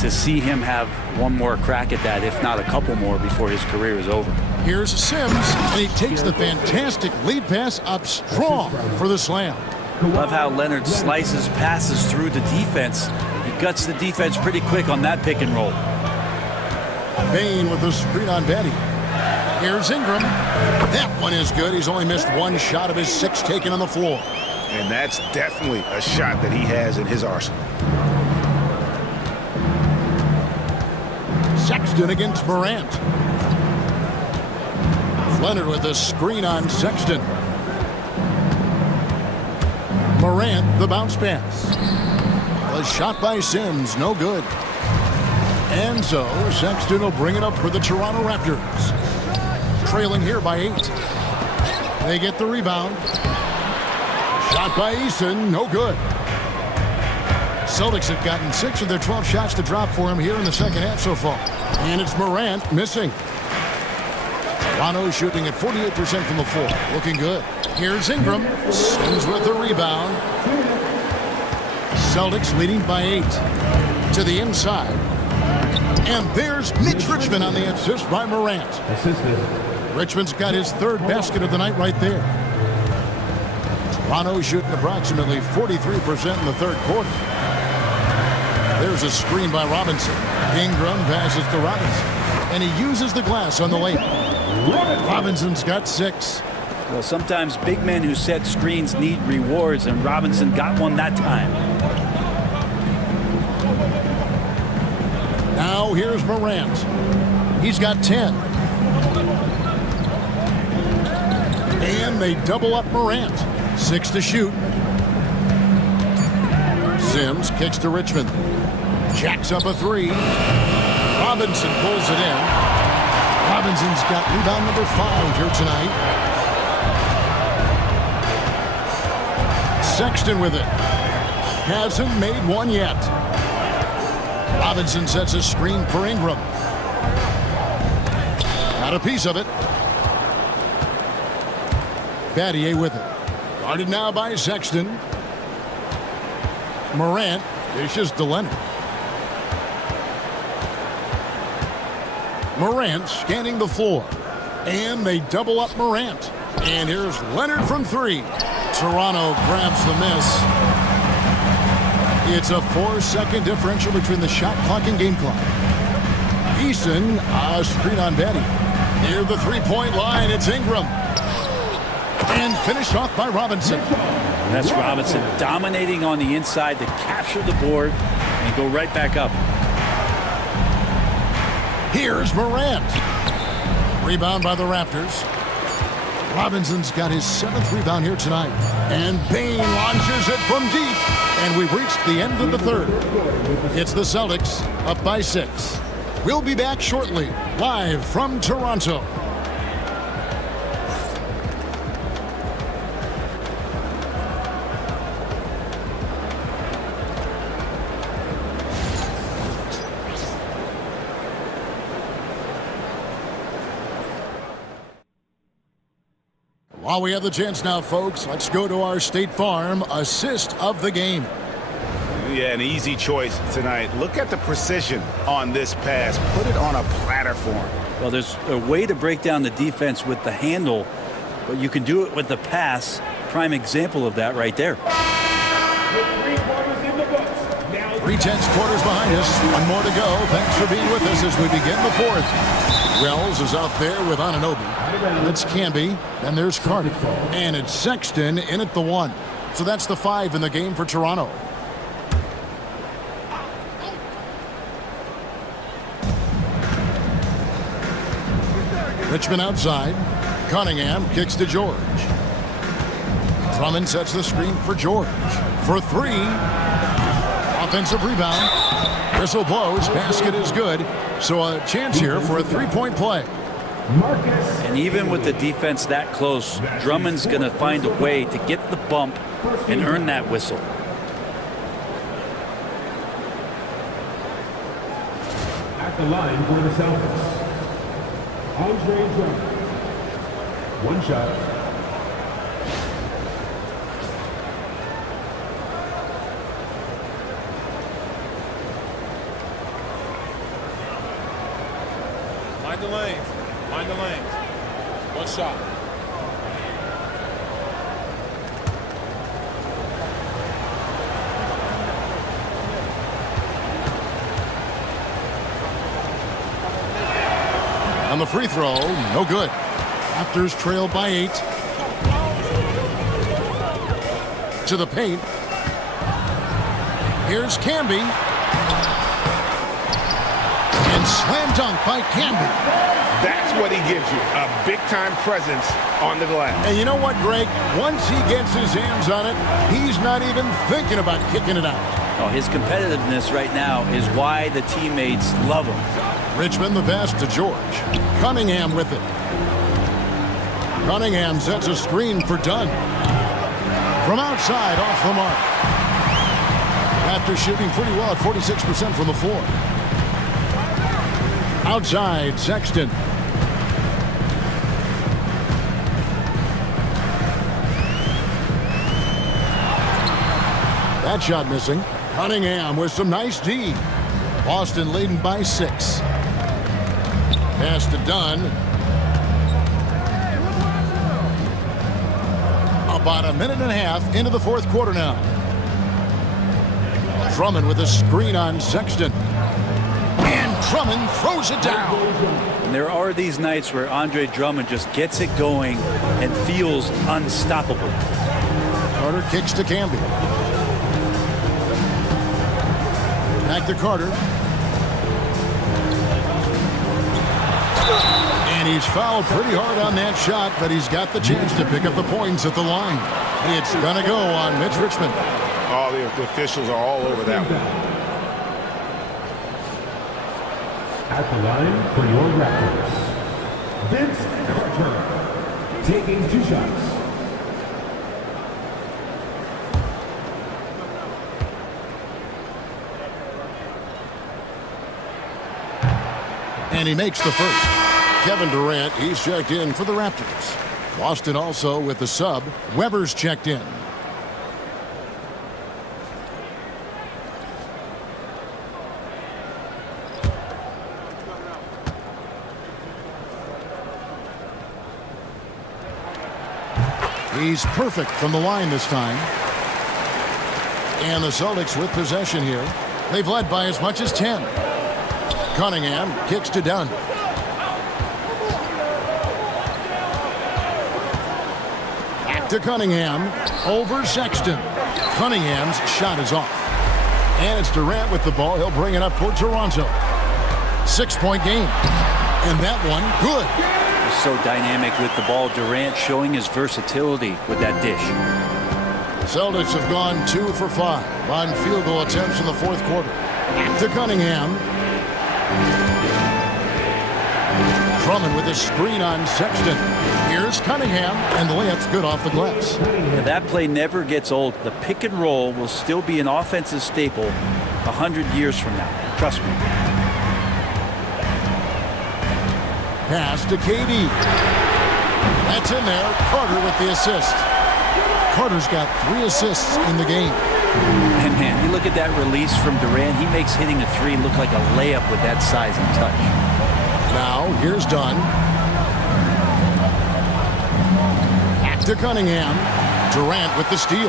to see him have one more crack at that, if not a couple more, before his career is over. Here's Sims, and he takes the fantastic lead pass up strong for the slam. Love how Leonard slices passes through the defense. He guts the defense pretty quick on that pick and roll. Bain with the screen on Betty. Here's Ingram. That one is good. He's only missed one shot of his 6 taken on the floor. And that's definitely a shot that he has in his arsenal. Sexton against Morant. Leonard with a screen on Sexton. Morant, the bounce pass. A shot by Sims, no good. And so Sexton will bring it up for the Toronto Raptors. Trailing here by 8. They get the rebound. Shot by Eason, no good. Celtics have gotten 6 of their 12 shots to drop for him here in the second half so far. And it's Morant missing. Toronto shooting at 48% from the floor. Looking good. Here's Ingram. Sims with the rebound. Celtics leading by 8. To the inside. And there's Mitch Richmond on the assist by Morant. Richmond's got his 3rd basket of the night right there. Toronto shooting approximately 43% in the 3rd quarter. There's a screen by Robinson. Ingram passes to Robinson. And he uses the glass on the layup. Robinson's got 6. Well, sometimes big men who set screens need rewards, and Robinson got one that time. Now here's Morant. He's got 10. And they double up Morant. 6 to shoot. Sims kicks to Richmond. Jacks up a 3. Robinson pulls it in. Robinson's got rebound number 5 here tonight. Sexton with it. Hasn't made one yet. Robinson sets a screen for Ingram. Got a piece of it. Battier with it. Guarded now by Sexton. Morant dishes to Leonard. Morant scanning the floor. And they double up Morant. And here's Leonard from 3. Toronto grabs the miss. It's a 4-second differential between the shot clock and game clock. Eason, a screen on Betty. Near the 3-point line, it's Ingram. And finished off by Robinson. That's Robinson dominating on the inside to capture the board and go right back up. Here's Morant. Rebound by the Raptors. Robinson's got his 7th rebound here tonight. And Bain launches it from deep. And we've reached the end of the 3rd. It's the Celtics up by 6. We'll be back shortly, live from Toronto. While we have the chance now, folks, let's go to our State Farm assist of the game. Yeah, an easy choice tonight. Look at the precision on this pass. Put it on a platter for him. Well, there's a way to break down the defense with the handle, but you can do it with the pass. Prime example of that right there. 3/10 quarters behind us. One more to go. Thanks for being with us as we begin the 4th. Wells is out there with Anunoby. That's Camby. And there's Carter. And it's Sexton in at the 1. So that's the 5 in the game for Toronto. Richmond outside. Cunningham kicks to George. Drummond sets the screen for George. For 3. Offensive rebound. Whistle blows. Basket is good. So a chance here for a 3-point play. And even with the defense that close, Drummond's going to find a way to get the bump and earn that whistle. At the line for the Celtics, Andre Drummond. 1 shot. Mind the lanes. Mind the lanes. One shot. On the free throw, no good. Raptors trail by 8. To the paint. Here's Camby. And slam dunk by Camby. That's what he gives you, a big-time presence on the glass. And you know what, Greg? Once he gets his hands on it, he's not even thinking about kicking it out. Oh, his competitiveness right now is why the teammates love him. Richmond the pass to George. Cunningham with it. Cunningham sets a screen for Dunn. From outside, off the mark. Raptors shooting pretty well at 46% from the floor. Outside, Sexton. That shot missing. Cunningham with some nice D. Boston leading by 6. Pass to Dunn. About a minute and a half into the fourth quarter now. Drummond with a screen on Sexton. And Drummond throws it down. And there are these nights where Andre Drummond just gets it going and feels unstoppable. Carter kicks to Camby. Back to Carter. And he's fouled pretty hard on that shot, but he's got the chance to pick up the points at the line. It's going to go on Mitch Richmond. Oh, the officials are all over that one. At the line for your Raptors, Vince Carter, taking 2 shots. And he makes the first. Kevin Durant, he's checked in for the Raptors. Boston also with the sub. Weber's checked in. He's perfect from the line this time. And the Celtics with possession here. They've led by as much as 10. Cunningham kicks to Dunn. Back to Cunningham. Over Sexton. Cunningham's shot is off. And it's Durant with the ball. He'll bring it up for Toronto. 6-point game. And that one, good. He's so dynamic with the ball. Durant showing his versatility with that dish. The Celtics have gone 2 for 5 on field goal attempts in the fourth quarter. Back to Cunningham. Drummond with a screen on Sexton. Here's Cunningham, and the layup's good off the glass. And that play never gets old. The pick and roll will still be an offensive staple 100 years from now. Trust me. Pass to KD. That's in there. Carter with the assist. Carter's got 3 assists in the game. And man, you look at that release from Durant. He makes hitting a 3 look like a layup with that size and touch. Now, here's Dunn. Back to Cunningham. Durant with the steal.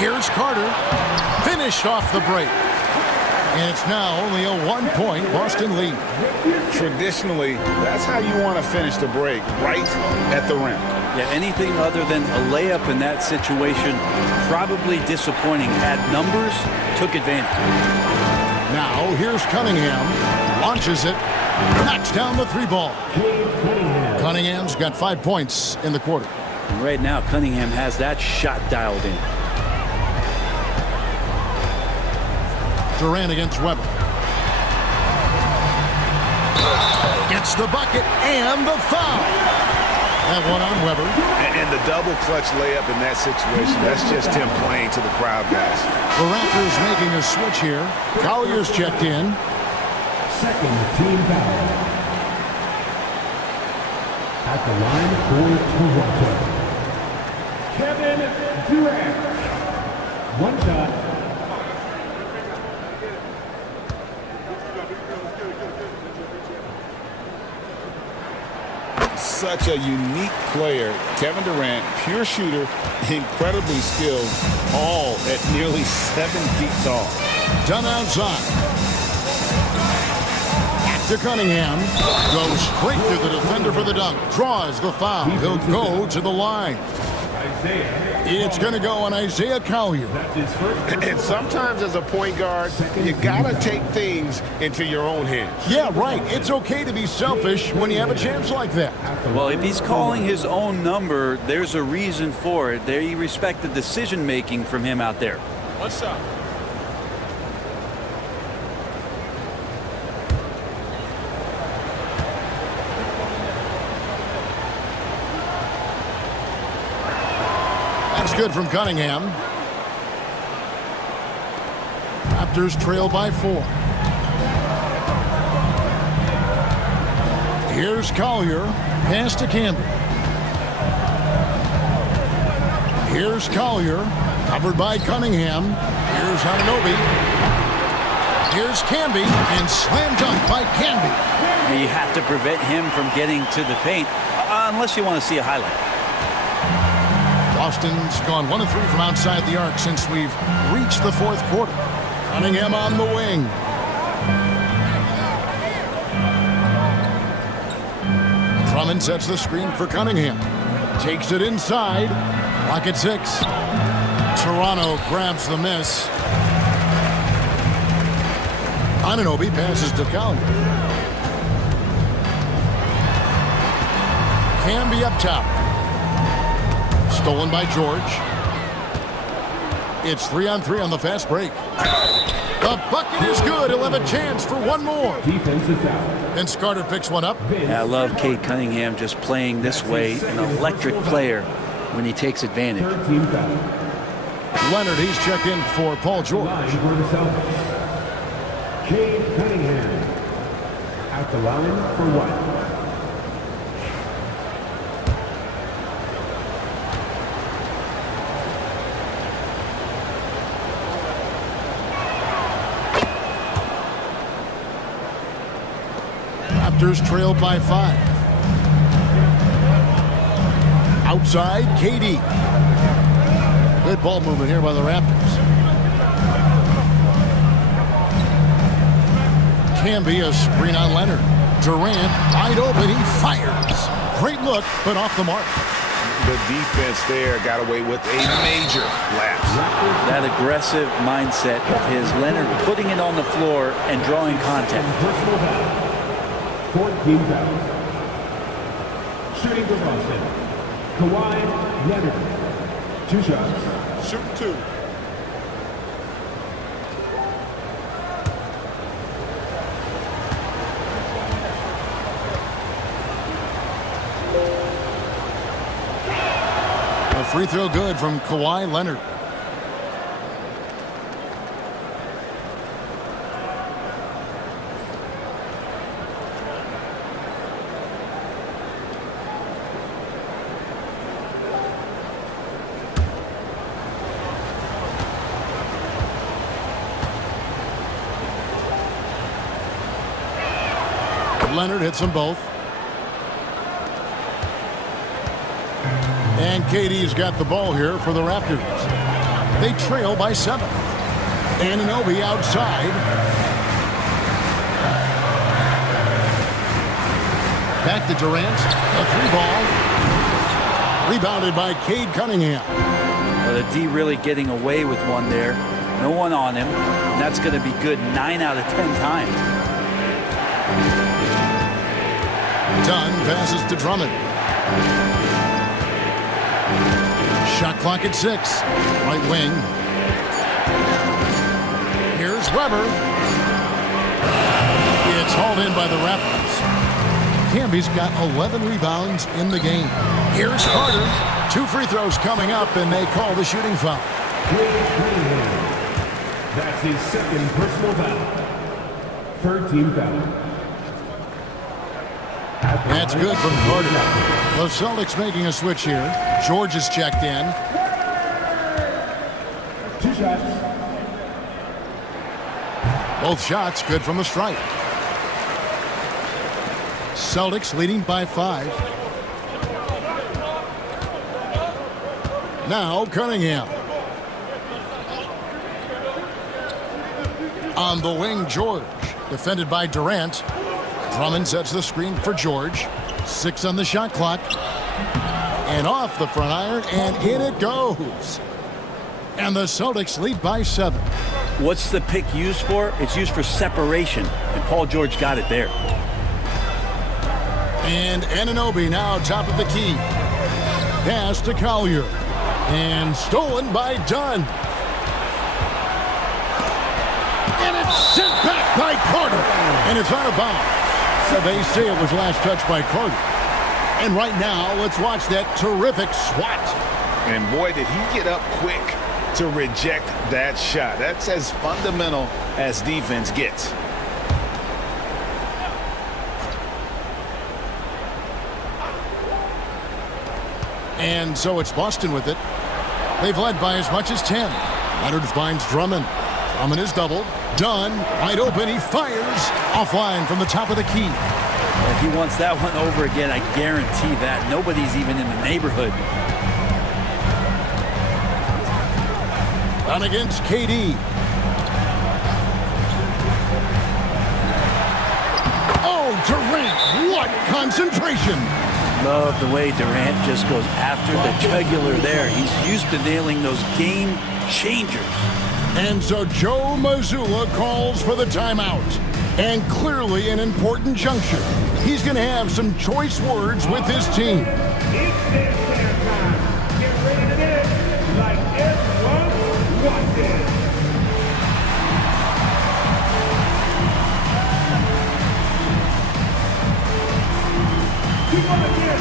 Here's Carter. Finished off the break. And it's now only a 1-point Boston lead. Traditionally, that's how you want to finish the break, right at the rim. Yeah, anything other than a layup in that situation, probably disappointing. Had numbers, took advantage. Now, here's Cunningham. Launches it. Knocks down the 3-ball. Cunningham's got 5 points in the quarter. And right now, Cunningham has that shot dialed in. Durant against Weber. Gets the bucket and the foul. That one on Weber. And the double clutch layup in that situation, that's just him playing to the crowd, guys. The Raptors making a switch here. Collier's checked in. Second team foul. At the line for Toronto, Kevin Durant. 1 shot. such a unique player. Kevin Durant, pure shooter, incredibly skilled, all at nearly 7 feet tall. Done outside. Back to Cunningham. Goes straight through the defender for the dunk. Draws the foul. He'll go to the line. It's going to go on Isaiah Collier. And sometimes as a point guard, you got to take things into your own hands. Yeah, right. It's okay to be selfish when you have a chance like that. Well, if he's calling his own number, there's a reason for it. You respect the decision-making from him out there. One shot. That's good from Cunningham. Raptors trail by 4. Here's Collier. Pass to Camby. Here's Collier. Covered by Cunningham. Here's Anunoby. Here's Camby. And slam dunk by Camby. You have to prevent him from getting to the paint, unless you want to see a highlight. Boston's gone 1 of 3 from outside the arc since we've reached the 4th quarter. Cunningham on the wing. Drummond sets the screen for Cunningham. Takes it inside. Clock at 6. Toronto grabs the miss. Anunoby passes to Collier. Camby up top. Stolen by George. It's 3-on-3 on the fast break. The bucket is good. He'll have a chance for one more. Defensive foul. Vince Carter picks one up. Yeah, I love Cade Cunningham just playing this way. An electric player when he takes advantage. Third team foul. Leonard, he's checked in for Paul George. Line for the Celtics. Cade Cunningham. At the line for one. Raptors trail by 5. Outside, KD. Good ball movement here by the Raptors. Camby, a screen on Leonard. Durant, wide open, he fires. Great look, but off the mark. The defense there got away with a major lapse. That aggressive mindset of his, Leonard putting it on the floor and drawing contact. Personal foul. 14 foul. Shooting for Boston. Kawhi Leonard. 2 shots. Shoot 2. A free throw good from Kawhi Leonard. Leonard hits them both. And KD's got the ball here for the Raptors. They trail by 7. Anunoby outside. Back to Durant. A 3-ball. Rebounded by Cade Cunningham. Well, the D really getting away with one there. No one on him. And that's going to be good 9 out of 10 times. Dunn passes to Drummond. Shot clock at 6. Right wing. Here's Weber. It's hauled in by the Raptors. Camby's got 11 rebounds in the game. Here's Carter. 2 free throws coming up, and they call the shooting foul. That's his second personal foul. Third team foul. That's good from Carter. The Celtics making a switch here. George is checked in. 2 shots. Both shots good from the stripe. Celtics leading by 5. Now Cunningham. On the wing, George. Defended by Durant. Drummond sets the screen for George. 6 on the shot clock. And off the front iron, and in it goes. And the Celtics lead by 7. What's the pick used for? It's used for separation, and Paul George got it there. And Anunoby now top of the key. Pass to Collier. And stolen by Dunn. And it's sent back by Carter. And it's out of bounds. So they say it was last touched by Carter. And right now, let's watch that terrific swat. And boy, did he get up quick to reject that shot. That's as fundamental as defense gets. And so it's Boston with it. They've led by as much as 10. Leonard finds Drummond. Drummond is doubled. Dunn, wide open. He fires offline from the top of the key. If he wants that one over again, I guarantee that. Nobody's even in the neighborhood. On against KD. Oh, Durant, what concentration. Love the way Durant just goes after the jugular there. He's used to nailing those game changers. And so Joe Mazzulla calls for the timeout. And clearly an important juncture. He's going to have some choice words with his team. It's their time. Get ready to dance like everyone watching. Keep on again.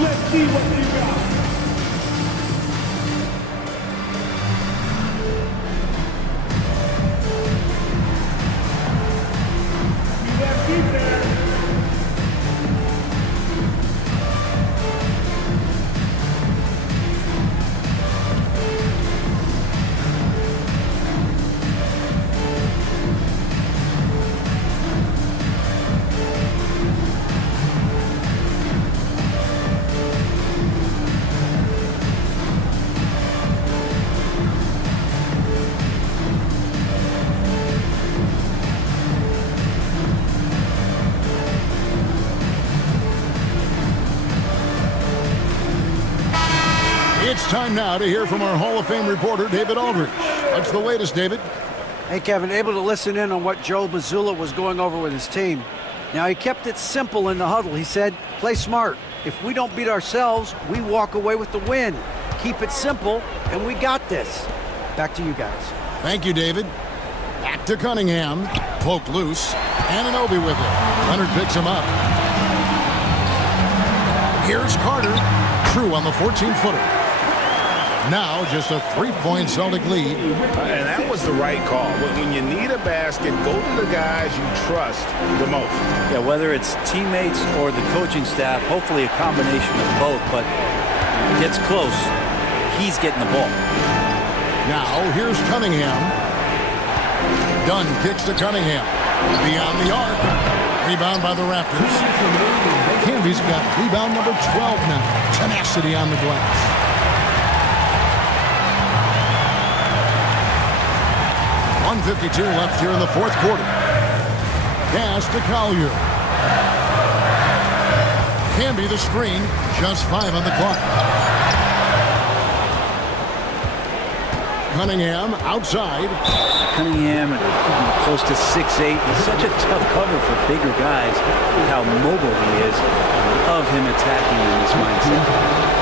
Let's see what you got. You left deep there. It's time now to hear from our Hall of Fame reporter, David Aldridge. What's the latest, David? Hey, Kevin, able to listen in on what Joe Mazzulla was going over with his team. Now, he kept it simple in the huddle. He said, play smart. If we don't beat ourselves, we walk away with the win. Keep it simple, and we got this. Back to you guys. Thank you, David. Back to Cunningham. Poked loose. Anunoby with it. Leonard picks him up. Here's Carter. True on the 14-footer. Now just a 3-point Celtic lead. And that was the right call. When you need a basket, go to the guys you trust the most. Yeah, whether it's teammates or the coaching staff, hopefully a combination of both, but gets close, he's getting the ball. Now here's Cunningham. Dunn kicks to Cunningham. Beyond the arc. Rebound by the Raptors. Camby's got rebound number 12 now. Tenacity on the glass. 1:52 left here in the fourth quarter. Pass to Collier. Camby the screen. Just 5 on the clock. Cunningham outside. Cunningham close to 6'8". He's such a tough cover for bigger guys. How mobile he is. Love him attacking in this mindset.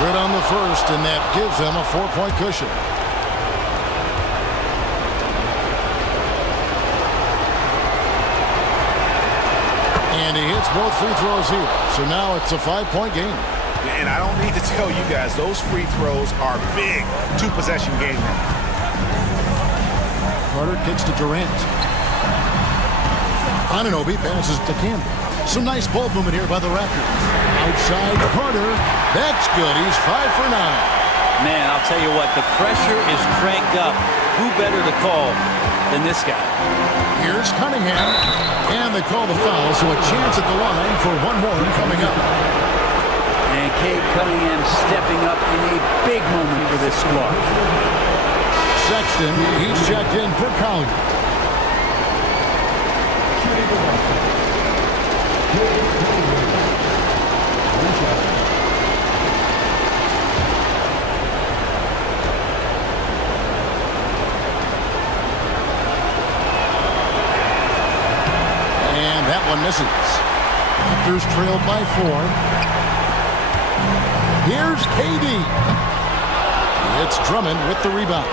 Good on the first, and that gives them a 4-point cushion. And he hits both free throws here. So now it's a 5-point game. And I don't need to tell you guys, those free throws are big. Two-possession game now. Carter kicks to Durant. Anunoby passes to Campbell. Some nice ball movement here by the Raptors. Outside Carter. That's good. He's 5 for 9. Man, I'll tell you what, the pressure is cranked up. Who better to call than this guy? Here's Cunningham. And they call the foul, so a chance at the line for one more coming up. And Cade Cunningham stepping up in a big moment for this squad. Sexton, he's checked in for Collier. And that one misses. Raptors trailed by 4. Here's KD. It's Drummond with the rebound.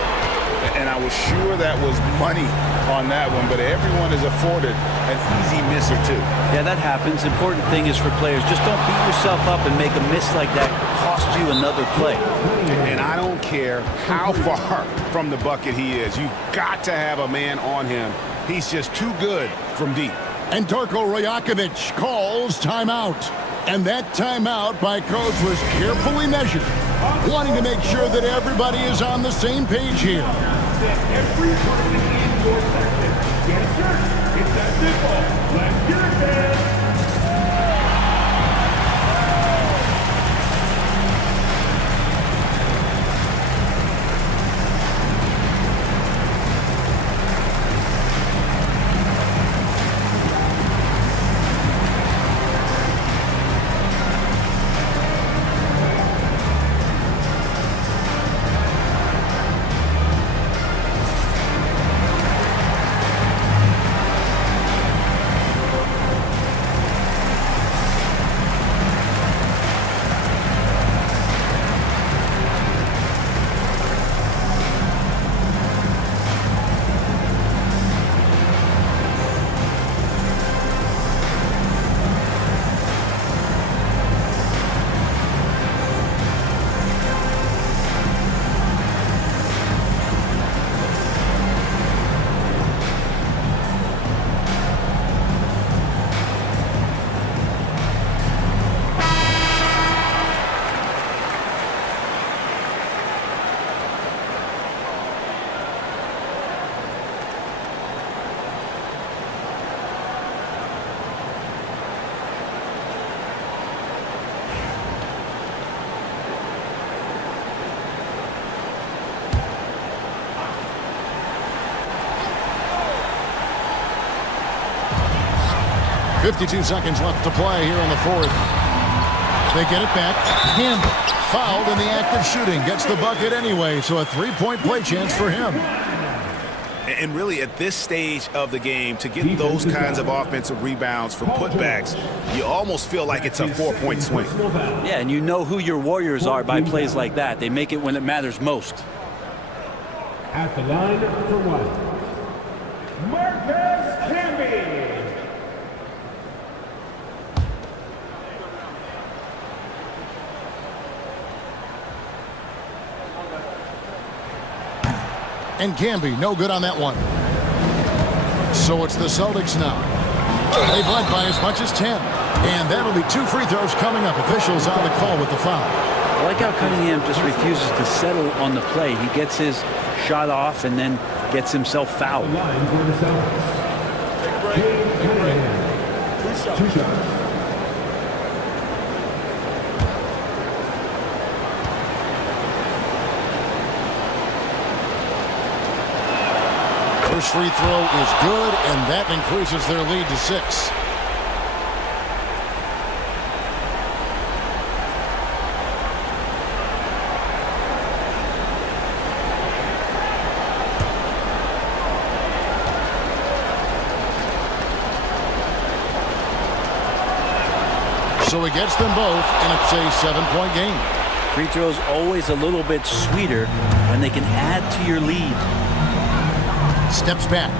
And I was sure that was money on that one, but everyone is afforded an easy miss or two. Yeah, that happens. Important thing is for players, just don't beat yourself up and make a miss like that cost you another play. And I don't care how far from the bucket he is. You've got to have a man on him. He's just too good from deep. And Darko Rajakovic calls timeout. And that timeout by coach was carefully measured, wanting to make sure that everybody is on the same page here. Every person in your section gets a shirt. It's that simple. Let's hear it, man. .52 seconds left to play here in the fourth. They get it back. Campbell fouled in the act of shooting. Gets the bucket anyway, so a three-point play chance for him. And really, at this stage of the game, to get those kinds of offensive rebounds from putbacks, you almost feel like it's a 4-point swing. Yeah, and you know who your Warriors are by plays like that. They make it when it matters most. At the line for one, Marcus Camby. And Camby, no good on that one. So it's the Celtics now. They've led by as much as 10. And that'll be 2 free throws coming up. Officials on the call with the foul. I like how Cunningham just refuses to settle on the play. He gets his shot off and then gets himself fouled. Line for the Celtics. Take a break. Take a break. 2 shots. First free throw is good, and that increases their lead to 6. So he gets them both, and it's a 7-point game. Free throws always a little bit sweeter when they can add to your lead. Steps back.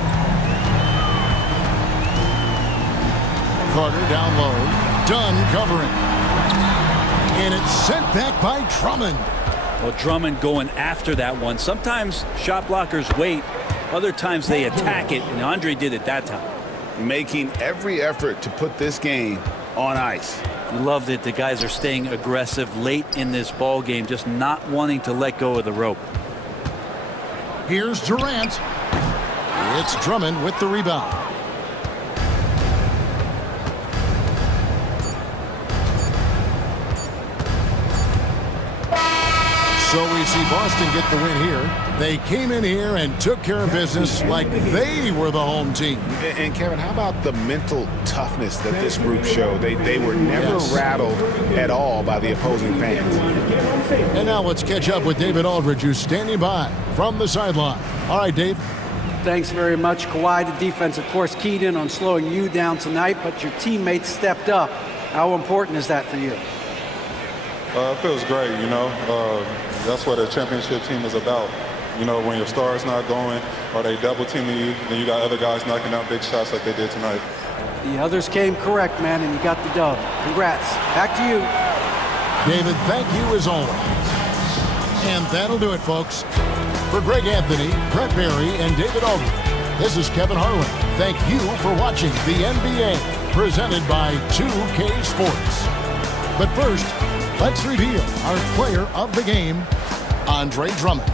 Carter down low. Dunn covering. And it's sent back by Drummond. Well, Drummond going after that one. Sometimes shot blockers wait. Other times they attack it, and Andre did it that time. Making every effort to put this game on ice. You love that the guys are staying aggressive late in this ball game, just not wanting to let go of the rope. Here's Durant. It's Drummond with the rebound. So we see Boston get the win here. They came in here and took care of business like they were the home team. And Kevin, how about the mental toughness that this group showed? They were never rattled at all by the opposing fans. And now let's catch up with David Aldridge, who's standing by from the sideline. All right, Dave. Thanks very much, Kawhi. The defense, of course, keyed in on slowing you down tonight, but your teammates stepped up. How important is that for you? It feels great, you know. That's what a championship team is about. You know, when your star's not going or they double teaming you, then you got other guys knocking down big shots like they did tonight. The others came correct, man, and you got the dub. Congrats. Back to you. David, thank you as always. And that'll do it, folks. For Greg Anthony, Brett Berry, and David Aldridge, this is Kevin Harlan. Thank you for watching the NBA, presented by 2K Sports. But first, let's reveal our player of the game, Andre Drummond.